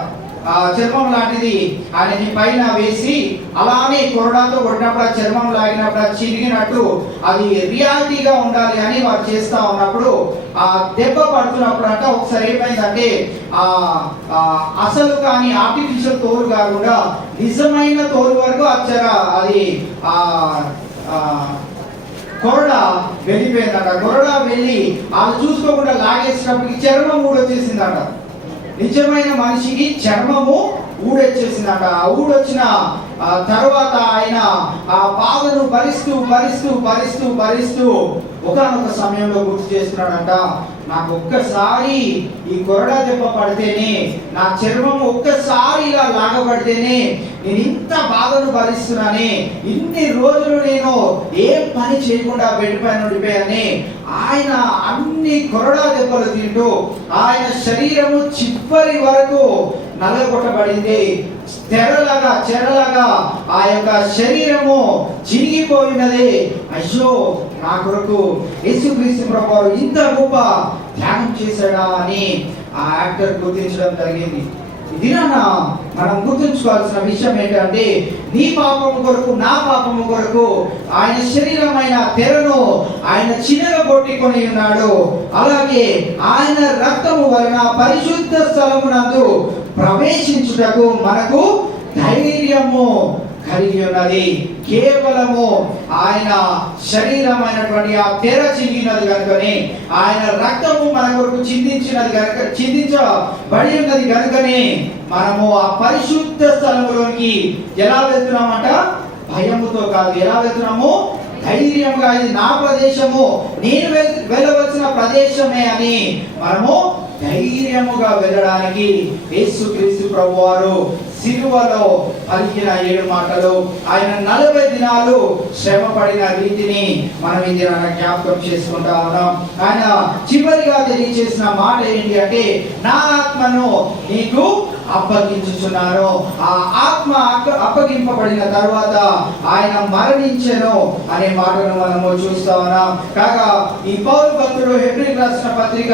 చర్మం లాంటిది ఆయనకి పైన వేసి అలానే కొరడాతో కొట్టినప్పుడు ఆ చర్మం లాగినప్పుడు అది చిరిగినట్టు అది రియాలిటీగా ఉండాలి అని వారు చేస్తా ఉన్నప్పుడు ఆ దెబ్బ పడుతున్నప్పుడు అంటే ఒకసారి ఏమైందంటే అసలు కానీ ఆర్టిఫిషియల్ తోలు కాకుండా నిజమైన తోలు వరకు అది కొరడ వెళ్ళిపోయిందట. కొరడ వెళ్ళి వాళ్ళు చూసుకోకుండా లాగేసినప్పటికి చర్మం ఊడొచ్చేసిందట. నిజమైన మనిషికి చర్మము ఊడొచ్చేసిందట. ఆ ఊడొచ్చిన తర్వాత ఆయన ఆ బాధను భరిస్తూ భరిస్తూ భరిస్తూ భరిస్తూ ఒకనొక సమయంలో గుర్తు చేస్తున్నాడంట, నాకు ఒక్కసారి ఈ కొరడా దెబ్బ పడితేనే, నా చర్మం ఒక్కసారి ఇలా లాగబడితేనే నేను ఇంత బాధను భరిస్తున్నానే, ఇన్ని రోజులు నేను ఏం పని చేయకుండా బెడ్ పైన ఉండిపోయానే. ఆయన అన్ని కొరడా దెబ్బలు తింటూ ఆయన శరీరము చివరి వరకు నలగొట్టబడింది. చెరలాగా ఆ యొక్క శరీరము చిరిగిపోయినది. అయ్యో, నా కొరకు యేసుక్రీస్తు ప్రభువు ఇంత గొప్ప త్యాగం చేశాడా అని ఆ యాక్టర్ గుర్తించడం జరిగింది. ఇదినా మనం గుర్తుంచుకోవాల్సిన విషయం ఏంటంటే, నీ పాపము కొరకు నా పాపము కొరకు ఆయన శరీరమైన తెరను ఆయన చినగొట్టుకొని ఉన్నాడు. అలాగే ఆయన రక్తము వలన పరిశుద్ధ స్థలమునందు ప్రవేశించుటకు మనకు ధైర్యము కలిగి ఉన్నది. కేవలము ఆయన శరీరమైనటువంటి ఆ తెర చిరిగినది కనుకనే, ఆయన రక్తము మన కొరకు చిందించబడి ఉన్నది కనుకనే మనము ఆ పరిశుద్ధ స్థలములోకి ఎలా వెళ్తున్నామంట? భయముతో కాదు. ఎలా వెళ్తున్నాము? ధైర్యంగా. ఇది నా ప్రదేశము, నేను వెళ్ళవలసిన ప్రదేశమే అని మనము ధైర్యముగా వెళ్ళడానికి యేసుక్రీస్తు ప్రభువారు సిలువలో పలికిన 7 మాటలు, ఆయన 40 దినాలు శ్రమ పడిన రీతిని మనం ఇది జ్ఞాపకం చేసుకుంటా ఉన్నాం. ఆయన చివరిగా తెలియజేసిన మాట ఏంటి అంటే, నా ఆత్మను నీకు అప్పగించుచున్నాను. ఆ ఆత్మ అప్పగింపబడిన తర్వాత ఆయన మరణించెను అనే మాటను మనము చూస్తా ఉన్నాం. కాగా ఈ పౌలు భక్తుడు హెబ్రీయులకు రాసిన పత్రిక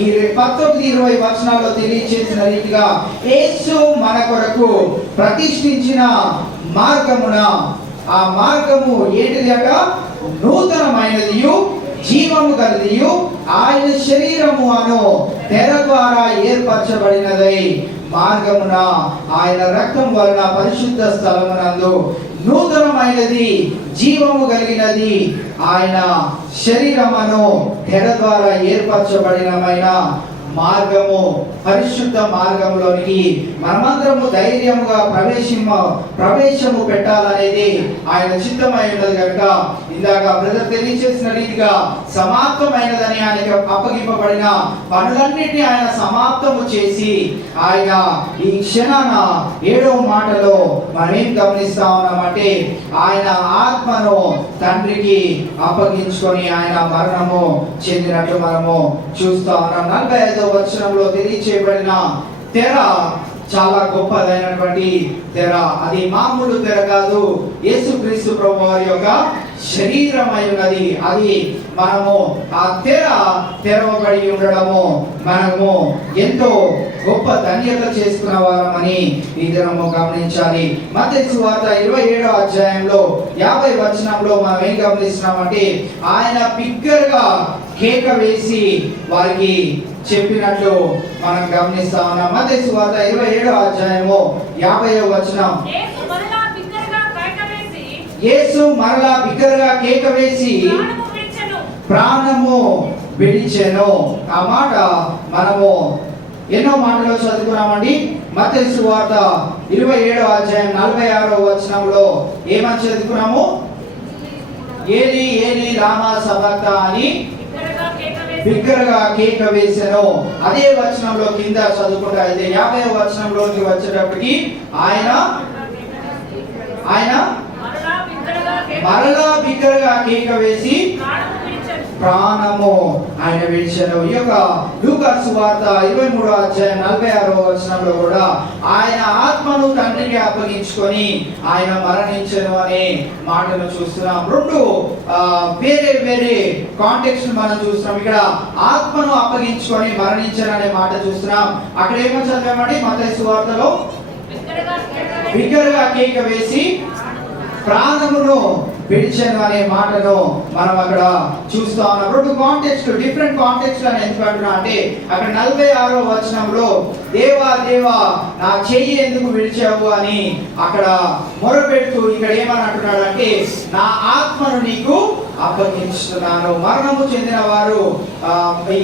ఈ 19-20 వచనాల్లో తెలియజేసిన రీతిగా యేసు మన కొరకు ప్రతిష్ఠించిన మార్గమున, ఆ మార్గము ఏంటిది అట? నూతనమైనదియు జీవము గలదియు ఆయన శరీరము అను తెర ద్వారా ఏర్పరచబడినదై మార్గమున ఆయన రక్తం వలన పరిశుద్ధ స్థలమునందు నూతనమైనది జీవము కలిగినది ఆయన శరీరమును తెర ద్వారా ఏర్పరచబడినమైన మార్గము, పరిశుద్ధ మార్గంలోనికి మనమందరము ధైర్యముగా ప్రవేశము పెట్టాలనేది ఆయన చిత్తమై ఉన్నది కనుక ఇందాక బ్రదర్ తెలియజేసిన రీతిగా సమాప్తమైనదని ఆయనకి అప్పగింపబడిన పనులన్నిటినీ ఆయన సమాప్తము చేసి ఆయన ఈ క్షణాన 7వ మాటలో మనం ఏం గమనిస్తా ఉన్నామంటే, ఆయన ఆత్మను తండ్రికి అప్పగించుకొని ఆయన మరణము చెందినట్టు మనము చూస్తా ఉన్నాం. 45వ వచనంలో తెలియచేయబడిన తెర చాలా గొప్పదైనటువంటి తెర. అది మామూలు తెర కాదు, యేసుక్రీస్తు ప్రభువారి యొక్క శరీరమై ఉన్నది. అది మనము ఆ తెరవబడి ఉండడము మనము ఎంతో గొప్ప ధన్యత చేసుకున్న వారమని ఈ దినము గమనించాలి. మత్తయి సువార్త 27వ అధ్యాయంలో 50 వచనంలో మనం ఏం గమనిస్తున్నామంటే, ఆయన బిగ్గరగా కేక వేసి వారికి చెప్పినట్లు మనం గమనిస్తా ఉన్నాం. మత్తయి సువార్త 27వ అధ్యాయము 50వ వచనం, యేసు మరలా బిగ్గరగా కేక వేసి ప్రాణము విడిచెను. ఆ మాట మనము ఎన్నో మాటలు చదువుకున్నామండి. మత్తయి సువార్త 27వ అధ్యాయం 46వ వచనంలో ఏమని చదువుకున్నాము? ఏలీ ఏలీ లామా సబక్తా అని బిగ్గరగా కేక వేసెను. అదే వచనంలో కింద చదువుకుంటే అయితే 50వ వచనంలోకి వచ్చేటప్పటికి ఆయన మరలా బిగ్గరగా కేక వేసి ప్రాణము ఆయన విడిచెను. ఈ యొక్క లూకా సువార్త 23వ అధ్యాయం 46వ వచనంలో కూడా ఆయన ఆత్మను తండ్రికి అప్పగించుకొని ఆయన మరణించెను అనే మాటను చూస్తున్నాం. రెండు వేరే వేరే కాంటెక్స్ట్ మనం చూస్తున్నాం. ఇక్కడ ఆత్మను అప్పగించుకొని మరణించెను అనే మాట చూస్తున్నాం. అక్కడ ఏమో చదివామండి మత్తయి సువార్తలో బిగ్గరగా కేక వేసి ప్రాణమును విడిచెను అనే మాటను మనం అక్కడ చూస్తా ఉన్నాం. రెండు కాంటెక్స్ట్ డిఫరెంట్ కాంటెక్స్ట్ అని ఎందుకు అంటున్నా అంటే అక్కడ 46వ వచనంలో దేవా దేవా నా చెయ్యి ఎందుకు విడిచావు అని అక్కడ మొరపెడుతూ ఇక్కడ ఏమని అంటున్నాడు అంటే నా ఆత్మను నీకు అప్పగించుతున్నాను. మరణము చెందిన వారు ఈ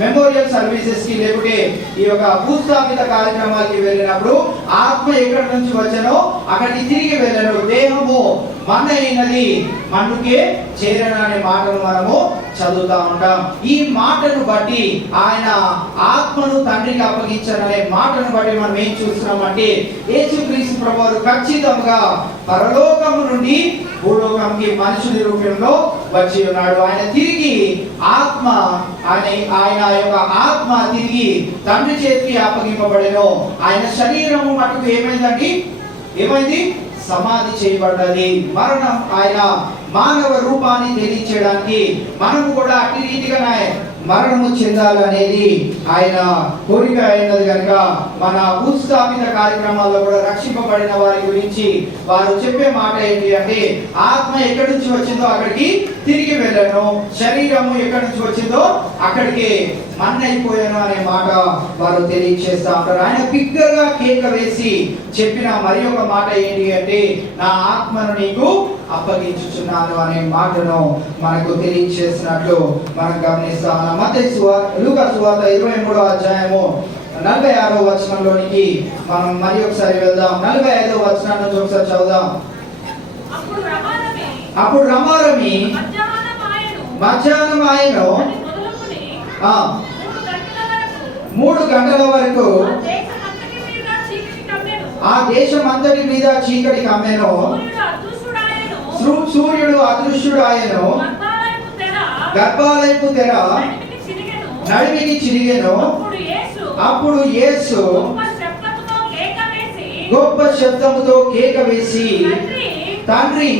మెమోరియల్ సర్వీసెస్ కి లేకుంటే ఈ యొక్క భూస్థాపిత కార్యక్రమాలకి వెళ్ళినప్పుడు ఆత్మ ఎక్కడి నుంచి వచ్చానో అక్కడికి తిరిగి వెళ్ళను, దేహము మన్నైనది మన్నుకే చేరను అనే మాటను మనము చదువుతా ఉంటాం. ఈ మాటను బట్టి ఆయన ఆత్మను తండ్రికి అప్పగించారనే మాటను బట్టి మనం ఏం చూస్తున్నామంటే యేసుక్రీస్తు ప్రభువు ఖచ్చితంగా పరలోకము నుండి భూలోకంకి మనుషుని రూపంలో వచ్చి ఉన్నాడు. ఆయన తిరిగి ఆత్మ ఆయన యొక్క ఆత్మ తిరిగి తండ్రి చేతికి అప్పగింపబడెను. ఆయన శరీరము మటుకు ఏమైంది సమాధి చేయబడ్డది. మరణం ఆయన మానవ రూపాన్ని తెలియచేయడానికి మనము కూడా అట్టి రీతిగా మరణము చెందాలనేది ఆయన కోరిక అయినది కనుక మన భూస్థాపిత కార్యక్రమాల్లో కూడా రక్షింపబడిన వారి గురించి వారు చెప్పే మాట ఏంటి అంటే ఆత్మ ఎక్కడి నుంచి వచ్చిందో అక్కడికి తిరిగి వెళ్ళను, శరీరము ఎక్కడి నుంచి వచ్చిందో అక్కడికి మన్నైపోయాను అనే మాట వారు తెలియజేస్తా ఉంటారు. ఆయన బిగ్గరగా కేక వేసి చెప్పిన మరి ఒక మాట ఏంటి అంటే నా ఆత్మను నీకు అప్పగించుచున్నాను అనే మాటను మనకు తెలియజేసినట్లు మనం గమనిస్తా ఉన్నాం. మత్తయి లూకా సువార్త 23వ అధ్యాయము 46వ వచనంలోనికి మనం మరి ఒకసారి వెళ్దాం. 45వ వచనం నుంచి ఒకసారి చదువుదాం. అప్పుడు రమారమి మధ్యాహ్నం ఆయను 3 గంటల వరకు ఆ దేశం అంతటి మీద చీకటి కమ్మెను, సూర్యుడు అదృశ్యుడు ఆయను, గర్భాలయపు తెర నడిమికి చిరిగెను. అప్పుడు యేసు గొప్ప శబ్దముతో కేక వేసి తండ్రి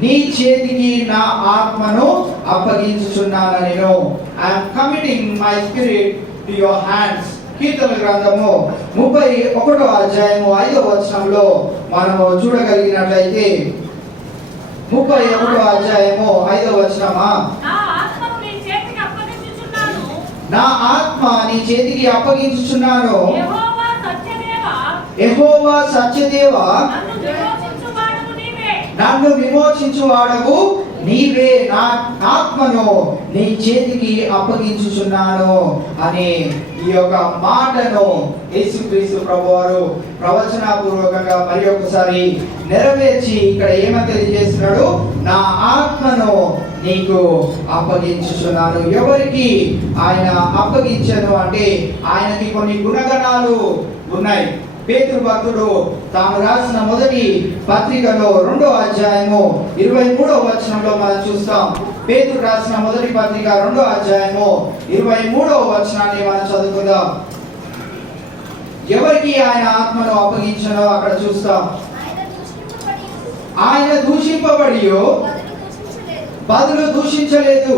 నీ చేతికి నా ఆత్మను అప్పగించుచున్నాను. I am committing my spirit to your hands. కీర్తన గ్రంథము 31వ అధ్యాయము 5వ వచనంలో మనము చూడగలిగినట్లయితే 31వ అధ్యాయము 5వ వచనమా నా ఆత్మ నీ చేతికి అప్పగించుచున్నాను, యెహోవా సత్యదేవా నన్ను విమోచించువాడవు నీవే, నా ఆత్మను నీ చేతికి అప్పగించుచున్నాను అనే ఈ యొక్క మాటను యేసుక్రీస్తు ప్రభువారు ప్రవచనాపూర్వకంగా మరి ఒకసారి నెరవేర్చి ఇక్కడ ఏమని తెలియజేస్తున్నాడు, నా ఆత్మను నీకు అప్పగించుచున్నాను. ఎవరికి ఆయన అప్పగించను అంటే ఆయనకి కొన్ని గుణగణాలు ఉన్నాయి. పేతురు భక్తుడు తాను రాసిన మొదటి పత్రికలో 2వ అధ్యాయము 23వ వచనంలో మనం చూస్తాం. పేతురు రాసిన మొదటి పత్రిక 2వ అధ్యాయము 23వ వచనాన్ని మనం చదువుకుందాం. ఎవరికి ఆయన ఆత్మను అప్పగించనో అక్కడ చూస్తాం. ఆయన దూషింపబడి బదులు దూషించలేదు,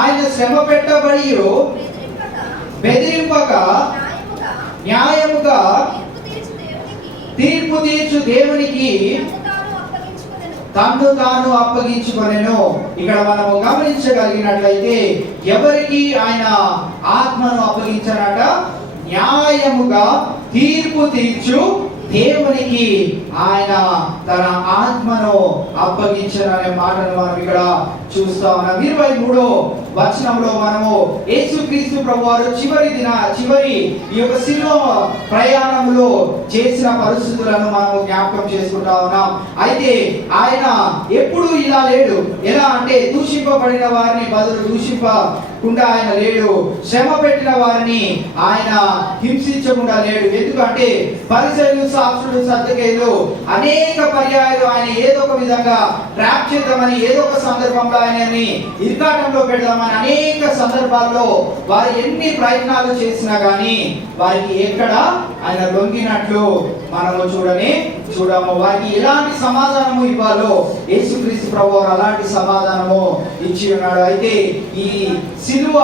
ఆయన శ్రమ పెట్టబడి బెదిరింపక న్యాయముగా తీర్పు తీర్చు దేవునికి తన్ను తాను అప్పగించుకొనెను. ఇక్కడ మనము గమనించగలిగినట్లయితే ఎవరికి ఆయన ఆత్మను అప్పగించారట, న్యాయముగా తీర్పు తీర్చు దేవునికి ఆయన తన ఆత్మను అప్పగించారనే మాటను మనం ఇక్కడ చూస్తా ఉన్నాం. 23వ వచనంలో మనము యేసుక్రీస్తు ప్రభువారు చివరి ఈ యొక్క శిలువ ప్రయాణంలో చేసిన పరిస్థితులను మనము జ్ఞాపకం చేసుకుంటా ఉన్నాం. అయితే ఆయన ఎప్పుడు ఇలా లేడు. ఎలా అంటే దూషింపబడిన వారిని బదులు దూషింపకుండా ఆయన లేడు. శ్రమ పెట్టిన వారిని ఆయన హింసించకుండా లేడు. ఎందుకంటే పరిసయ్యులు, శాస్త్రులు, సద్దూకయ్యులు అనేక పర్యాయాలు ఆయన ఏదో ఒక విధంగా ట్రాప్ చేద్దామని, ఏదో ఒక సందర్భంలో ఆయనని ఇరుకాటంలో పెడదామని అనేక సందర్భాల్లో వారు ఎన్ని ప్రయత్నాలు చేసినా కానీ వారికి ఎక్కడ ఆయన లొంగినట్లు మనము చూడము. వారికి ఎలాంటి సమాధానము ఇవ్వాలో యేసుక్రీస్తు ప్రభువారు అలాంటి సమాధానము ఇచ్చి ఉన్నాడు. అయితే ఈ సిలువ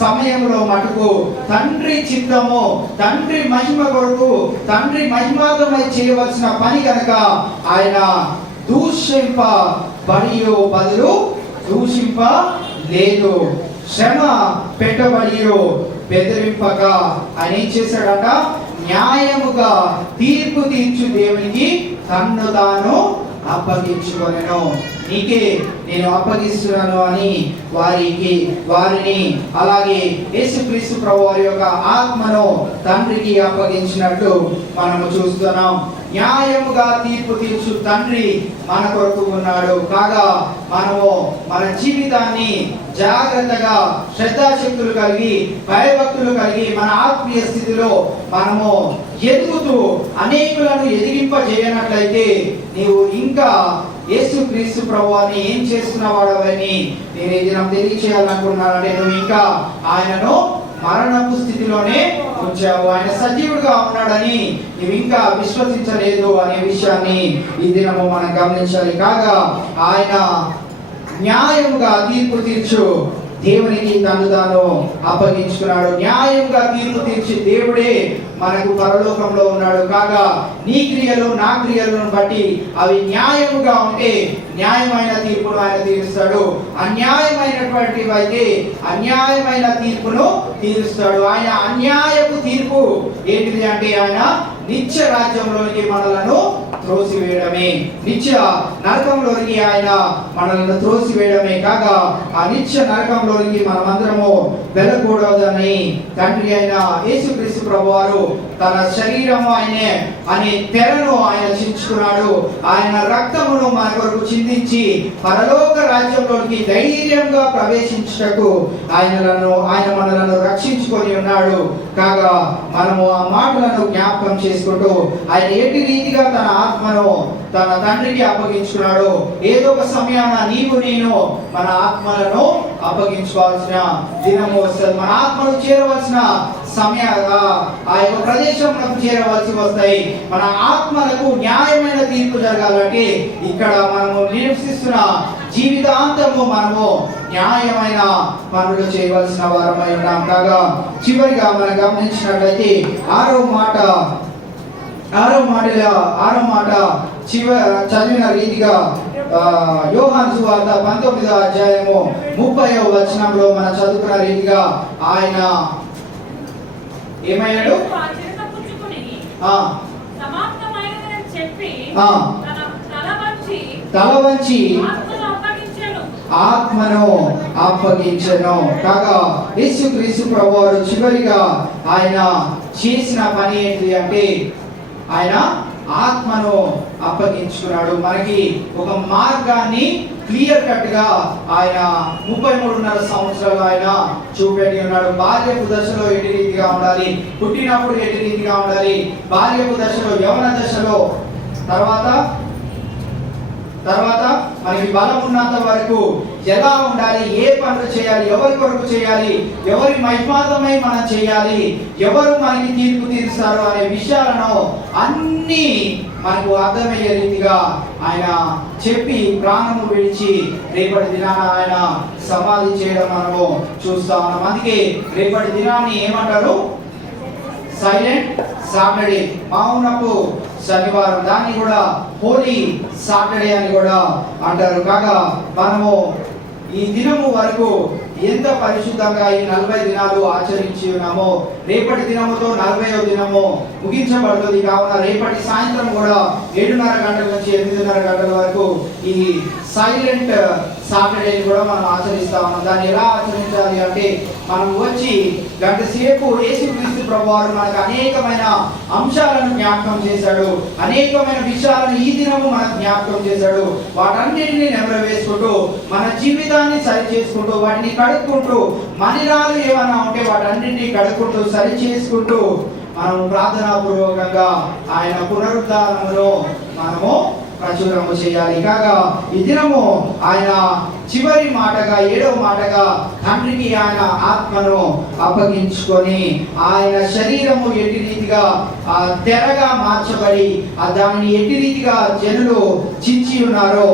సమయంలో మటుకు తండ్రి చిత్తము, తండ్రి మహిమ కొరకు, తండ్రి మహిమార్థమై చేయవలసిన పని కనుక ఆయన దూషింపబడి బదులు దూషింప లేదు, శ్రమ పెట్టబడి బెదిరింపక ఆయన ఏం చేశాడట? న్యాయముగా తీర్పు తీర్చు దేవునికి తన్ను తాను అప్పగించుకొనెను. నీకే నేను అప్పగిస్తున్నాను అని వారిని అలాగే యేసుక్రీస్తు ప్రభువారి యొక్క ఆత్మను తండ్రికి అప్పగించినట్లు మనము చూస్తున్నాం. న్యాయముగా తీర్పు తీర్చు తండ్రి మన కొరకు ఉన్నాడు. కాగా మనము మన జీవితాన్ని జాగ్రత్తగా శ్రద్ధాశక్తులు కలిగి, భయభక్తులు కలిగి, మన ఆత్మీయ స్థితిలో మనము ఎదుగుతూ అనేకులను ఎదిగింపజేయనట్లయితే నీవు ఇంకా యేసుక్రీస్తు ప్రభువాన్ని ఏం చేస్తున్నవాడవని నేను ఈ దినం తెలియచేయాలనుకున్నానంటే, నువ్వు ఇంకా ఆయనను మరణపు స్థితిలోనే ఉంచావు. ఆయన సజీవుడుగా ఉన్నాడని నువ్వు ఇంకా విశ్వసించలేదు అనే విషయాన్ని ఈ దినము మనం గమనించాలి. కాగా ఆయన న్యాయముగా తీర్పు తీర్చు దేవునికి తను తాను అప్పగించుకున్నాడు. న్యాయంగా తీర్పు తీర్చి దేవుడే మనకు పరలోకంలో ఉన్నాడు. కాగా నీ క్రియలు నా క్రియలను బట్టి అవి న్యాయముగా ఉంటే న్యాయమైన తీర్పును ఆయన తీరుస్తాడు. అన్యాయమైనటువంటివి అయితే అన్యాయమైన తీర్పును తీరుస్తాడు. ఆయన అన్యాయపు తీర్పు ఏంటిది అంటే ఆయన నిత్య రాజ్యంలోనికి మనలను త్రోసివేయడమే, నిత్య నరకంలోనికి ఆయన మనల్ని త్రోసివేయడమే. కాగా ఆ నిత్య నరకంలోనికి మనమందరము వెళ్ళకూడదని తండ్రి అయిన యేసుక్రీస్తు ప్రభువారు తన శరీరము ఆయనే అనే తెరను ఆయన చించుకున్నాడు. ఆయన రక్తమును మన కొరకు చిందించి పరలోక రాజ్యంలోనికి ధైర్యంగా ప్రవేశించుటకు ఆయన మనలను రక్షించుకొని ఉన్నాడు. కాగా మనము ఆ మాటలను జ్ఞాపకం చేసుకుంటూ ఆయన ఎట్టి రీతిగా తన ఆత్మను తన తండ్రికి అప్పగించుకున్నాడు. ఏదో ఒక సమయాన నీవు నేను మన ఆత్మలను అప్పగించుకోవాల్సిన దినము వస్తుంది. మన ఆత్మను చేరవలసిన సమయంగా ఆ యొక్క ప్రదేశంలో చేరవలసి వస్తాయి. మన ఆత్మలకు న్యాయమైన తీర్పు జరగాలంటే ఇక్కడ మనము నివసిస్తున్న జీవితాంతము మనము న్యాయమైన పనులు చేయవలసిన వారమై ఉన్నాం. కాగా చివరిగా మనం గమనించినట్లయితే ఆరో మాట చదివిన రీతిగా యోహాను సువార్త 19వ అధ్యాయము 30వ వచనంలో మనం చదువుకున్న రీతిగా ఆయన ఏమయ్యాడు? తల వంచి ఆత్మను అప్పగించెను. కాగా యేసుక్రీస్తు ప్రభువారు చివరిగా ఆయన చేసిన పని ఏంటి అంటే ఆయన ఆత్మను అప్పగించుకున్నాడు. మనకి ఒక మార్గాన్ని క్లియర్ కట్ గా ఆయన 33.5 సంవత్సరాలు ఆయన చూపెట్టి ఉన్నాడు. బాల్యపు దశలో ఎట్టి రీతిగా ఉండాలి, పుట్టినప్పుడు ఎట్టి రీతిగా ఉండాలి, బాల్యపు దశలో, యవన దశలో, తర్వాత మనకి బలం ఉన్నంత వరకు ఎలా ఉండాలి, ఏ పనులు చేయాలి, ఎవరి కొరకు చేయాలి, ఎవరి మహిమార్థమై మనం చేయాలి, ఎవరు మనకి తీర్పు తీరుస్తారు అనే విషయాలను అన్ని మనకు అర్థమయ్యే రీతిగా ఆయన చెప్పి ప్రాణము విడిచి రేపటి దినాన ఆయన సమాధి చేయడం మనము చూస్తా ఉన్నాం. అందుకే రేపటి దినాన్ని ఏమంటారు? సైలెంట్ సాటర్డే, మౌనపు శనివారం. దాన్ని కూడా హోలీ సాటర్డే అని కూడా అంటారు. కాగా మనము ఈ దినము వరకు ఎంత పరిశుద్ధంగా ఈ 40 దినాలు ఆచరించి ఉన్నామో రేపటి దినముతో 40వ దినము ముగించబడుతుంది. కావున రేపటి సాయంత్రం కూడా 7:30 గంటల నుంచి 8:30 గంటల వరకు ఈ సైలెంట్ సాటర్డే కూడా మనం ఆచరిస్తా ఉన్నాం. దాన్ని ఎలా ఆచరించాలి అంటే మనం వచ్చి గంట సేపు యేసుక్రీస్తు ప్రభువారు మనకు అనేకమైన అంశాలను జ్ఞాపకం చేశాడు, అనేకమైన విషయాలను ఈ దినము మనకు జ్ఞాపకం చేశాడు. వాటన్నిటిని నెమరవేసుకుంటూ మన జీవితాన్ని సరి చేసుకుంటూ వాటిని కడుక్కుంటూ మలినాలు ఏమైనా ఉంటే వాటన్నిటిని కడుక్కుంటూ సరి చేసుకుంటూ మనం ప్రార్థనాపూర్వకంగా ఆయన పునరుద్ధానములో మనము ప్రచురము చేయాలి. కాగా ఈ దినము ఆయన చివరి మాటగా 7వ మాటగా తండ్రికి ఆయన ఆత్మను అప్పగించుకొని ఆయన శరీరము ఎట్టి రీతిగా తెరగా మార్చబడి దానిని ఎట్టి రీతిగా జనులు చించి ఉన్నారో,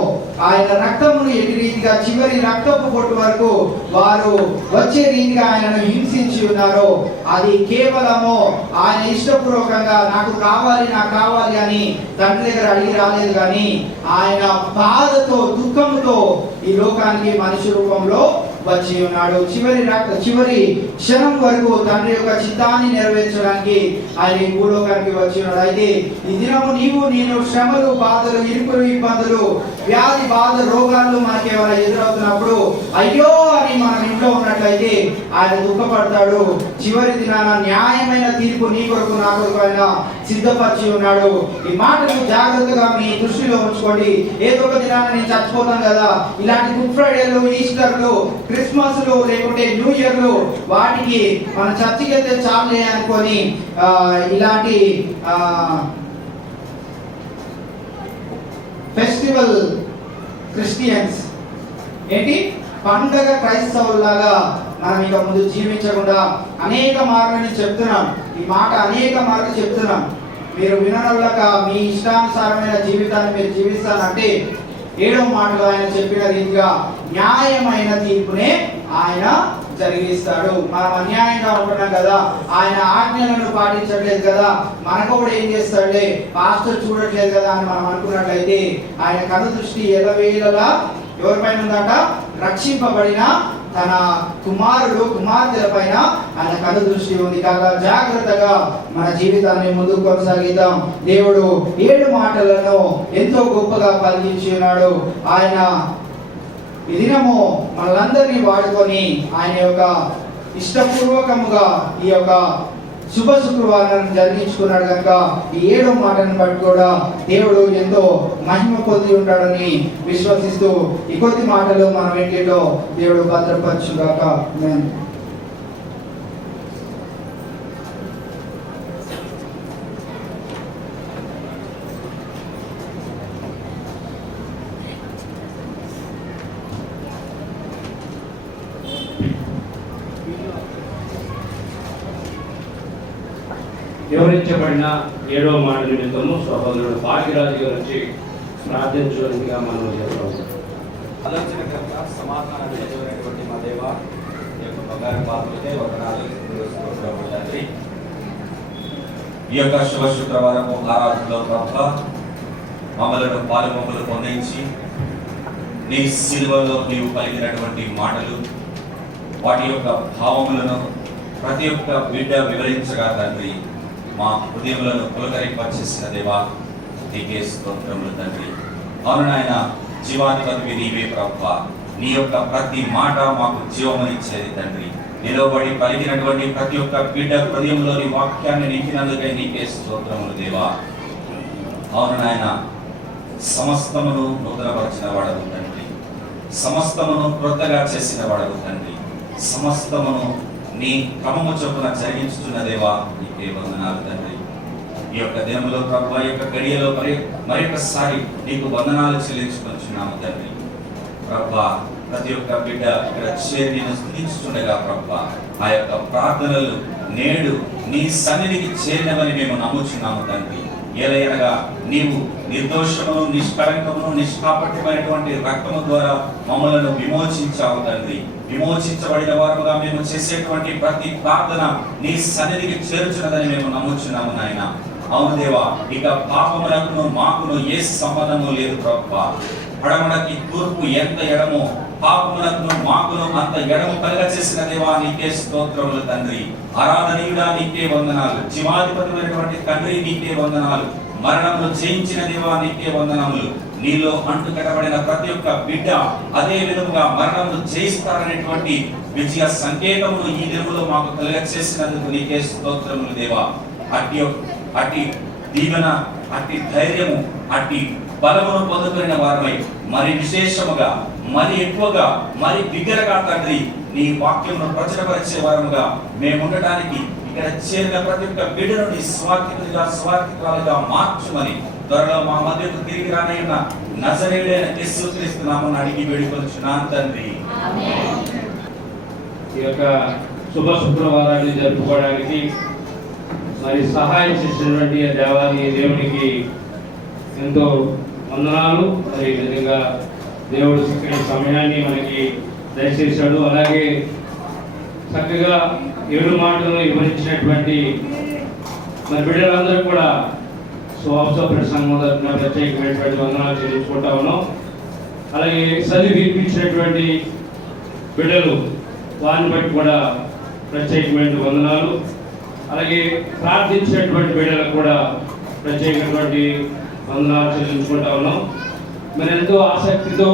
ఆయన రక్తమును ఎట్టి రీతిగా చివరి రక్తపు పొట్టు వరకు వారు వచ్చే రీతిగా ఆయనను హింసించి ఉన్నారో, అది కేవలము ఆయన ఇష్టపూర్వకంగా నాకు కావాలి అని తండ్రి దగ్గర అడిగి రాలేదు, కానీ ఆయన బాధతో దుఃఖంతో ఈ లోకానికి మనిషి రూపంలో వచ్చి ఉన్నాడు. చివరి క్షణం వరకు తండ్రి యొక్క చిత్తాన్ని నెరవేర్చడానికి ఆయన ఈ భూలోకానికి వచ్చి ఉన్నాడు. అయితే ఈ దినము నేను శ్రమలు, బాధలు, ఇరుకులు, ఇబ్బందులు, వ్యాధి, బాధ, రోగాలు మనకేమైనా ఎదురవుతున్నప్పుడు అయ్యో అని మనం ఇంట్లో ఉన్నట్లయితే ఆయన దుఃఖపడతాడు. చివరి దినాన న్యాయమైన తీర్పు నీ కొరకు నా కొరకు ఆయన సిద్ధపరిచి ఉన్నాడు. ఈ మాటను జాగ్రత్తగా మీ దృష్టిలో ఉంచుకోండి. ఏదో ఒక దినాన నేను చచ్చిపోతాను కదా, ఇలాంటి గుడ్ ఫ్రైడేలు, ఈస్టర్లు, క్రిస్మస్లు లేకుంటే న్యూ ఇయర్లు వాటికి మన చర్చికి వెళ్తే చాలే అనుకొని ఇలాంటి ఫెస్టివల్ క్రిస్టియన్స్ ఏంటి పండగ క్రైస్తవులాగా మనం ఇక ముందు జీవించకుండా అనేక మార్గాన్ని చెప్తున్నాను. ఈ మాట అనేక మార్గాలు చెప్తున్నాను. మీరు విననొల్లక మీ ఇష్టానుసారమైన జీవితాన్ని మీరు జీవిస్తానంటే 7వ మాటలో ఆయన చెప్పిన రీతిగా న్యాయమైన తీర్పునే ఆయన జరిగిస్తాడు. మనం అన్యాయంగా ఉంటున్నాం కదా, ఆయన ఆజ్ఞలను పాటించట్లేదు కదా, మనకు కూడా ఏం చేస్తాడులే పాస్టర్ చూడట్లేదు కదా అని మనం అనుకున్నట్లయితే ఆయన కను దృష్టి ఎల్లవేళలా ఎవరిపైన ఉందట? రక్షింపబడిన తన కుమార్తెల పైన ఆయన కను దృష్టి ఉంది. కాగా జాగ్రత్తగా మన జీవితాన్ని ముందుకు కొనసాగిద్దాం. దేవుడు 7 మాటలను ఎంతో గొప్పగా పలికించి ఉన్నాడు. ఆయన ఈ దినము మనలందరినీ వాడుకొని ఆయన యొక్క ఇష్టపూర్వకముగా ఈ యొక్క శుభ శుక్రవారాన్ని జరిగించుకున్నాడు కనుక ఈ 7వ మాటను బట్టి కూడా దేవుడు ఎంతో మహిమ పొంది ఉంటాడని విశ్వసిస్తూ ఈ కొద్ది మాటలు మన వెంటిలో దేవుడు భద్రపరచుగాక. ఆమేన్. వివరించబడిన 7వ మాట నిమిత్తము సహోదరుడు భాగ్యరాజు గురించి ప్రార్థించడానికి మనం చేస్తాం. ఆలోచనకరంగా సమాధానం చేయబడినటువంటి మా దేవ ఈ యొక్క బంగారు పాత్రలకే వందనాలు తండ్రి. ఈ యొక్క శుభ శుక్రవారము ఆరాధనలో ప్రభా మమ్మలను పాలుమొమ్మలు పొందించి నీ సిలువలో నీవు పలికినటువంటి మాటలు వాటి యొక్క భావములను ప్రతి ఒక్క బిడ్డ వివరించగా తండ్రి మా హృదయములను పులకరింపచేసిన దేవా నీకే స్తోత్రములు తండ్రి. అవును నాయన, జీవాధిపతివి నీవే ప్రభువా. నీ యొక్క ప్రతి మాట మాకు జీవమునిచ్చేది తండ్రి. నిలబడి పలికినటువంటి ప్రతి ఒక్క బిడ్డ హృదయంలోని వాక్యాన్ని నింపినందుకై నీకే స్తోత్రములు దేవా. అవును నాయన, సమస్తమును నూతనపరిచిన వాడవు తండ్రి, సమస్తమును క్రొత్తగా చేసిన వాడవు తండ్రి, సమస్తమును నీ క్రమము చొప్పున జరిగించుతున్న దేవా నీకే వందనాలు తండ్రి. ఈ యొక్క దినంలో ప్రభువా, ఈ యొక్క గడియలో మరొకసారి నీకు వందనాలు చెల్లించుకొచ్చున్నాము తండ్రి. ప్రభువా, ప్రతి ఒక్క బిడ్డ ఇక్కడ చేరి నేను స్తుతించుతుండగా ప్రభువా, ఆ యొక్క ప్రార్థనలు నేడు నీ సన్నిధికి చేరినవని మేము నమ్ముచున్నాము తండ్రి. ఏలయనగా నీవు నిర్దోషమును, నిష్కళంకమును, నిష్కాపట్యమైనటువంటి రక్తము ద్వారా మమ్మలను విమోచించావు తండ్రి. విమోచించబడిన వారుగా మేము చేసేటువంటి ప్రతి ప్రార్థన నీ సన్నిధికి చేర్చున్నదని మేము నమ్ముచున్నాము నాయన. అవును దేవా, ఇక పాపములకును మాకును ఏ సంబంధము లేదు ప్రభువా. పడమడకి తూర్పు ఎంత ఎడమో పాపమునకును మాకును అంత ఎడము కలగ చేసిన దేవా నీకే స్తోత్రములు తండ్రి. ఆరాధనీయుడా నీకే వందనాలు. జీవాధిపతిమైనటువంటి తండ్రి నీకే వందనాలు. మరణమును జయించిన దేవా నీకే వందనములు. నీలో అంటు కట్టబడిన ప్రతి ఒక్క బిడ్డ అదే విధముగా మరణమును జయిస్తారనేటువంటి విజయ సంకేతములు ఈ దినములో మాకు కలుగ చేసినందుకు నీకే స్తోత్రములు దేవా. అట్టి దీవెన, అట్టి ధైర్యము, అట్టి బలమును పొందుకున్న వారమై మరి విశేషముగా, మరి ఎక్కువగా, మరి బిగ్గరగా తండ్రి నీ వాక్యమును ప్రచురపరిచే వారముగా మేము ఉండటానికి ఇక్కడ చేరిన ప్రతి ఒక్క బిడ్డను నీ స్వార్థికులుగా మార్చుమని త్వరలో మా మధ్యకు తిరిగి రానైన నజరేయుడైన యేసుక్రీస్తు నామమున అడిగి వేడుకొనుచున్నాను తండ్రి. ఈ యొక్క శుభ శుక్రవారాన్ని జరుపుకోవడానికి మరి సహాయం చేసినటువంటి దేవాది దేవునికి ఎంతో వందనాలు. మరి నిజంగా దేవుడు చక్కని సమయాన్ని మనకి దయచేశాడు. అలాగే చక్కగా 7 మాటలను వివరించినటువంటి మరి బిడ్డలందరూ కూడా స్వాభ సంఘం తరఫున ప్రత్యేకమైనటువంటి వందనాలు చెల్లించుకుంటా ఉన్నాం. అలాగే చదివి వినిపించినటువంటి బిడ్డలు వారిని బట్టి కూడా ప్రత్యేకమైన వందనాలు. అలాగే ప్రార్థించినటువంటి బిడ్డలకు కూడా ప్రత్యేకమైనటువంటి వందనాలు చెల్లించుకుంటా ఉన్నాం. మరి ఎంతో ఆసక్తితో,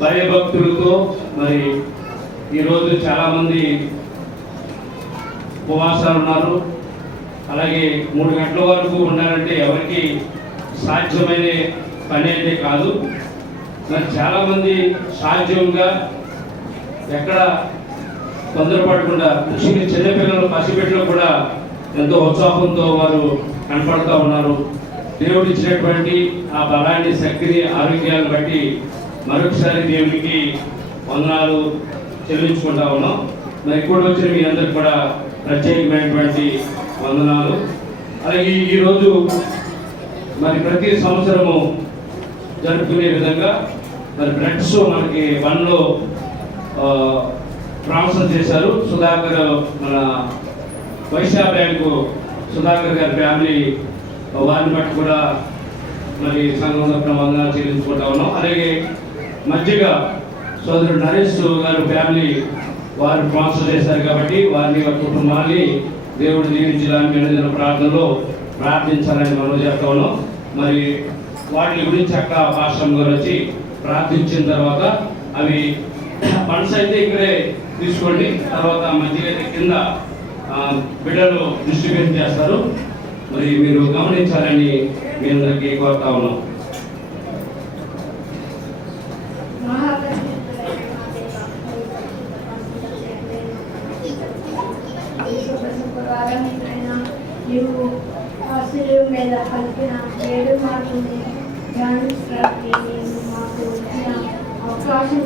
భయభక్తులతో మరి ఈరోజు చాలామంది ఉపవాసాలు ఉన్నారు. అలాగే 3 గంటల వరకు ఉండాలంటే ఎవరికి సాధ్యమైన పని అయితే కాదు. మరి చాలామంది సాధ్యంగా ఎక్కడ తొందరపడకుండా, ముఖ్యంగా చిన్నపిల్లలు, పసిబిడ్డలు కూడా ఎంతో ఉత్సాహంతో వారు కనపడుతూ ఉన్నారు. దేవుడు ఇచ్చినటువంటి ఆ బలాన్ని, శక్తిని, ఆరోగ్యాన్ని బట్టి మరొకసారి దేవునికి వందనాలు చెల్లించుకుంటా ఉన్నాం. మరి ఇక్కడ వచ్చిన మీ అందరికి కూడా ప్రత్యేకమైనటువంటి వందనాలు. అలాగే ఈరోజు మరి ప్రతి సంవత్సరము జరుపుకునే విధంగా మరి బ్లడ్ షో మనకి 1లో ట్రాన్స్ఫర్ చేశారు. సుధాకర్, మన వైశ్య బ్యాంకు సుధాకర్ గారి ఫ్యామిలీ, వారిని బట్టి కూడా మరి సంఘం తరఫున వందనాలు చెల్లించుకుంటా ఉన్నాం. అలాగే మధ్యగ సోదరుడు నరేష్ గారు ఫ్యామిలీ వారు ట్రాన్స్ఫర్ చేశారు కాబట్టి వారిని, వారి కుటుంబాన్ని దేవుడు దీవించడానికి అనుదిన ప్రార్థనలో ప్రార్థించాలని మనం చేస్తా ఉన్నాం. మరి వాటి గురించి అక్క పాస్టర్ గారు వచ్చి ప్రార్థించిన తర్వాత అవి ఫండ్స్ అయితే ఇక్కడే తీసుకోండి, తర్వాత మధ్యగా కింద బిడ్డలు డిస్ట్రిబ్యూట్ చేస్తారు. మరి మీరు గమనించాలని మీ అందరికీ కోరుతా ఉన్నాం. నీవు ఆశలు మీద కలిపిన 7 మాటలని ధ్యానించడానికి నేను మాకు వచ్చిన అవకాశం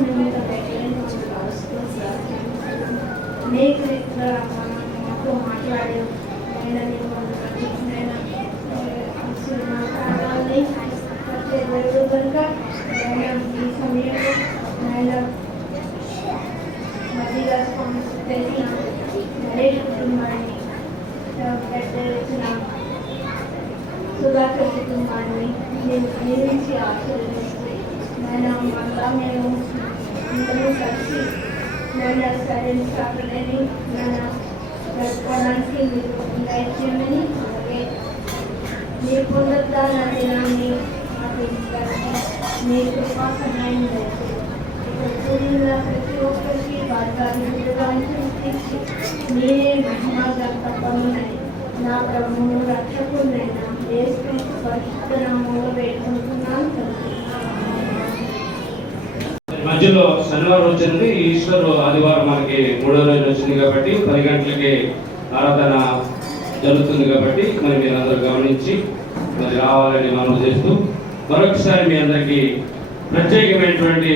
అనేక రీతిగా మాతో మాట్లాడావు. మాట్లాడాలి కనుక ఈ సమయంలో ఆయన మధ్యగా తెలిసిన నరేష్ కుటుంబాన్ని, సుధాకర్ కుటుంబాన్ని నేను దీవించి ఆశీర్వదిస్తే మళ్ళా మేము అందరూ కలిసి నన్ను సరైన కాకలేని నన్ను జరుపుకోవడానికి మీరు దయచేయమని, అలాగే మీరు పునరుద్ధరణ దినాన్ని మాకు ఇస్తారని మీ కృపా సహాయం దయచేయండి. ఇక్కడ కూడిన ప్రతి ఒక్కరికి వారి తీర్చి మీరే మహిమగా తప్పమని నా ప్రభువును రక్షకుడైన యేసుక్రీస్తు పరిశుద్ధ నామములో వేడుకుంటున్నాను తండ్రి. మధ్యలో శనివారం వచ్చింది, ఈశ్వర్ ఆదివారం మనకి 3వ రోజు వచ్చింది కాబట్టి 10 గంటలకి ఆరాధన జరుగుతుంది కాబట్టి మరి మీరు అందరూ గమనించి మరి రావాలని మనం చేస్తూ మరొకసారి మీ అందరికీ ప్రత్యేకమైనటువంటి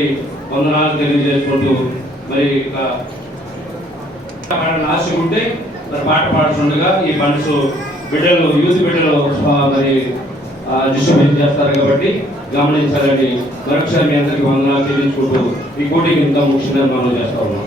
వందనాలు తెలియజేసుకుంటూ మరి ఆశ ఉంటే మరి పాట పాడుతుండగా ఈ ఫండ్స్ బిడ్డలు, యూత్ బిడ్డలు మరి డిస్ట్రిబ్యూట్ చేస్తారు కాబట్టి గమనించాలని మరొకసారి మీ అందరికీ వందనాలు చెల్లించుకుంటూ ఈ కోటింగ్ ఇంకా ముఖ్యంగా మనం చేస్తా ఉన్నాం.